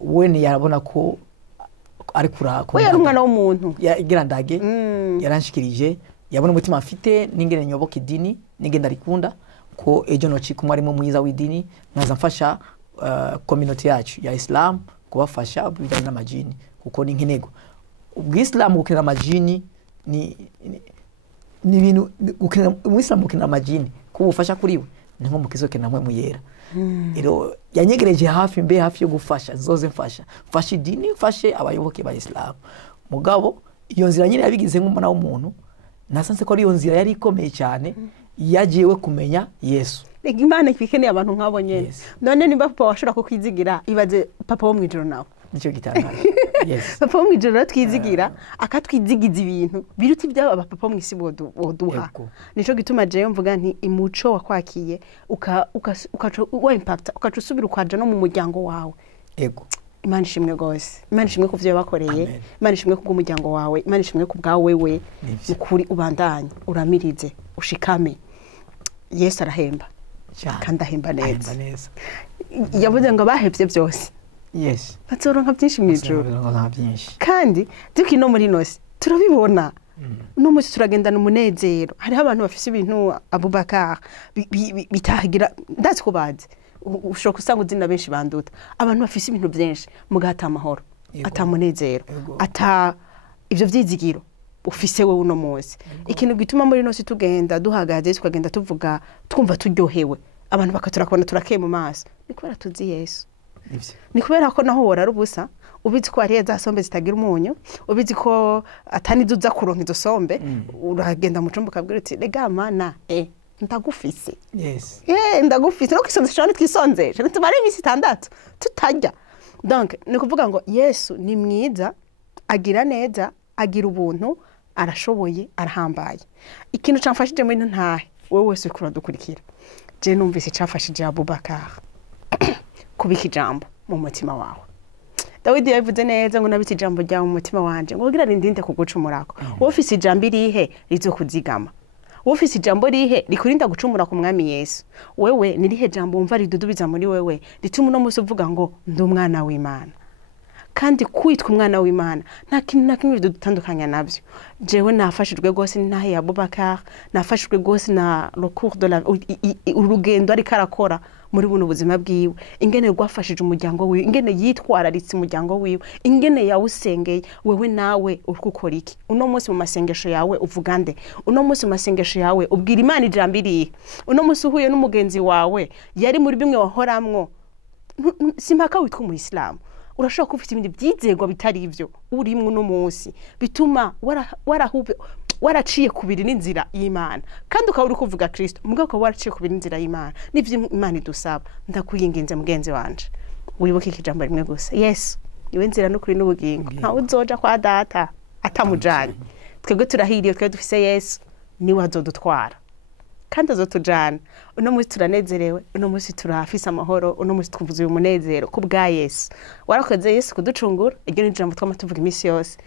wene yarabona ko ari kurako we yari umwana w'umuntu yagira ndage yaranshikirije yabona umutima afite n'ingene nyoboka idini n'ingene arikunda ko ejo noci kumwe arimo mwiza w'idini naza mfasha community yacu ya Islam kubafasha bijyanye n'amajini kuko ni nkenego ubw'Islam gukina amajini ni ibintu gukina umwislam gukina amajini kubufasha kuri we ni nko mukizokena mwe muyera ero yanyegereje hafi mbe hafi yo gufasha zoze mfasha idini mfashe abayoboke ba Islam mugabo iyo nzira nyine yabigize nk'umwana w'umuntu nasanze ko ari iyo nzira yari ikomeye cyane yagiyewe kumenya Yesu Imana ikeneye abantu nk'abo nyene none nimba papa washobora kukwizigira ibaze papa wo mwijoro nawe nicyo gitangaje papa wo mwijoro twizigira akatwizigiza ibintu biruta ibyaba abapapa mu isi boduha nico gituma je mvuga nti imuco wakwakiye uka impact ukacusubira ukaja no mu muryango wawe ego Imana ishimwe gose Imana ishimwe ku byo bakoreye Imana ishimwe ku bw'umuryango wawe Imana ishimwe ku bwawe wewe ukuri ubandanye uramirize ushikame Yesu arahemba kandi ahemba neza yavuze ngo bahevye byose yes bazoronka byinshi mwijuru kandi dukino muri nose turabibona no musi turagendana umunezero hariho abantu bafise ibintu Abubakar bitagira ndazi ko bazi ushobora gusanga uzina benshi banduta abantu bafise ibintu byinshi mugata amahoro atamunezero ata ivyo vyizigiro ufise wewe uno munsi ikintu gituma muri nose tugenda duhagaze tukagenda tuvuga twumva turyohewe abantu bakaturakona turakeye mu maso ni kubera tuzi Yesu ni kubera ko naho wora rubusa ubizi ko ari za sombe zitagira umunyu ubizi ko atani duza kuronka izo sombe uragenda mu cumba kabwira uti rega mana ndagufise yes ndagufise no kisonze cyane twisonzeje ntubare imisi 6 tutajya donc ni kuvuga ngo Yesu ni mwiza agira neza agira ubuntu arashoboye arahambaye ikintu camfashije muri ntahe wewe wese ukura dukurikira je numvise cafashije Abubakar kubika ijambo mu mutima wawe Dawidi yavuze neza ngo nabitse ijambo ryawe mu mutima wanje ngo kugira rindinde kugucumurako wofise ijambo irihe rizokuzigama wofise ijambo rihe rikurinda gucumura ku mwami Yesu wewe nirihe jambo umva ridudubiza muri wewe rituma no musi uvuga ngo ndi umwana w'Imana kandi kwitwa umwana w'Imana nta kintu na kimwe dutandukanya nabyo jewe nafashijwe gose n'ahe ya Abubakar nafashijwe gose na le cours de la urugendo ari karakora muri buno buzima bwiwe ingene rwafashije umuryango wiwe ingene yitwararitse umuryango wiwe ingene yawusengeye wewe nawe urukukora iki uno munsi mu masengesho yawe uvuga nde uno munsi mu masengesho yawe ubwira Imana ijambo irihe uno munsi uhuye n'umugenzi wawe yari muri bimwe wahoramwo simpaka witwa mu Islam urashobora kufite ibindi byizego bitari ivyo urimwe uno munsi bituma waraciye kubiri n'inzira y'Imana kandi ukaba uri kuvuga Kristo mugabo ukaba waraciye kubiri n'inzira y'Imana nivyo Imana idusaba ndakuyinginze mugenzi wanje wibuke ikijambo rimwe gusa Yesu niwe nzira n'ukuri n'ubugingo nta uzoja kwa data atamujanye twebwe turahiriye twebwe dufise Yesu niwe azodutwara kandi azotujana uno munsi turanezerewe uno munsi turafise amahoro uno munsi twumvuze uyu munezero ku bwa Yesu warakoze Yesu kuducungura iryo ni ijambo twamatuvuga imisi yose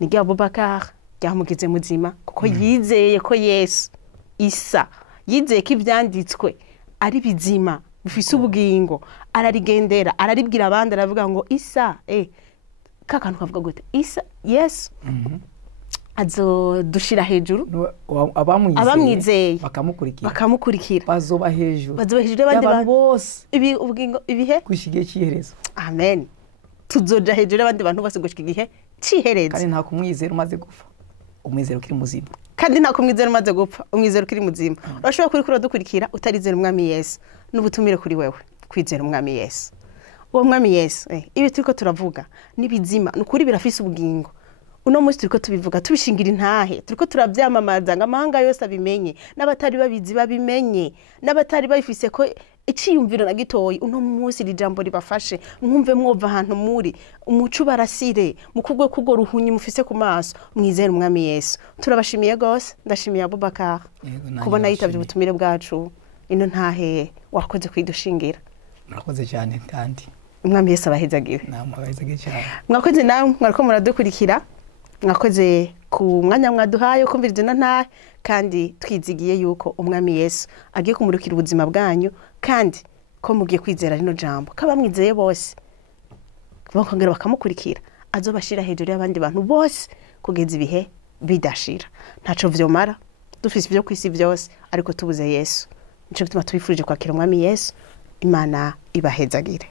ni rya Abubakar ryamugize muzima kuko yizeye ko Yesu Isa yizeye ko ivyanditswe ari bizima bifise ubugingo ararigendera araribwira abandi aravuga ngo Isa kakantu kavuga gute Isa Yesu azodushira hejuru abamwizeye bakamukurikira bazoba hejuru y'abandi bantu bose ibi ubugingo ibihe gushige ciherezo amen tuzoja hejuru y'abandi bantu bose gushika igihe ciherezo kandi nta kumwizera umaze gupfa umwizero kiri muzima kandi nta kumwizera umaze gupfa umwizero kiri muzima urashobora kuri kudukurikira utarizera umwami Yesu n'ubutumire kuri wewe kwizera umwami Yesu uwo mwami Yesu ibi turiko turavuga nibizima nukuri birafise ubugingo uno munsi turiko tubivuga tubishingira intahe turiko turavyamamaza ngo amahanga yose abimenye n'abatari babizi babimenye n'abatari babifise ko iciyumviro na gitoyi uno munsi rijambo ribafashe mwumve mwova ahantu muri umuco barasire mukugwe kugo ruhunyi mufise ku maso mwizere umwami Yesu turabashimiye gose ndashimiye Abubakar kubona yitavye ubutumire bwacu ino ntahe wakoze kwidushingira murakoze cyane kandi umwami Yesu abahezagiwe namwe abahezagiye cyane mwakoze namwe mwariko muradukurikira mwakoze ku mwanya mwaduhaye kumviriza ino ntahe kandi twizigiye yuko umwami Yesu agiye kumurikira ubuzima bwanyu kandi ko mugiye kwizera rino jambo kabamwizeye bose bakongera bakamukurikira azobashira hejuru y'abandi bantu bose kugeza ibihe bidashira. Ntaco vyomara dufise ibyo kwisi byose ariko tubuze Yesu. Nico gituma tubifurije kwakira umwami Yesu. Imana ibahezagire.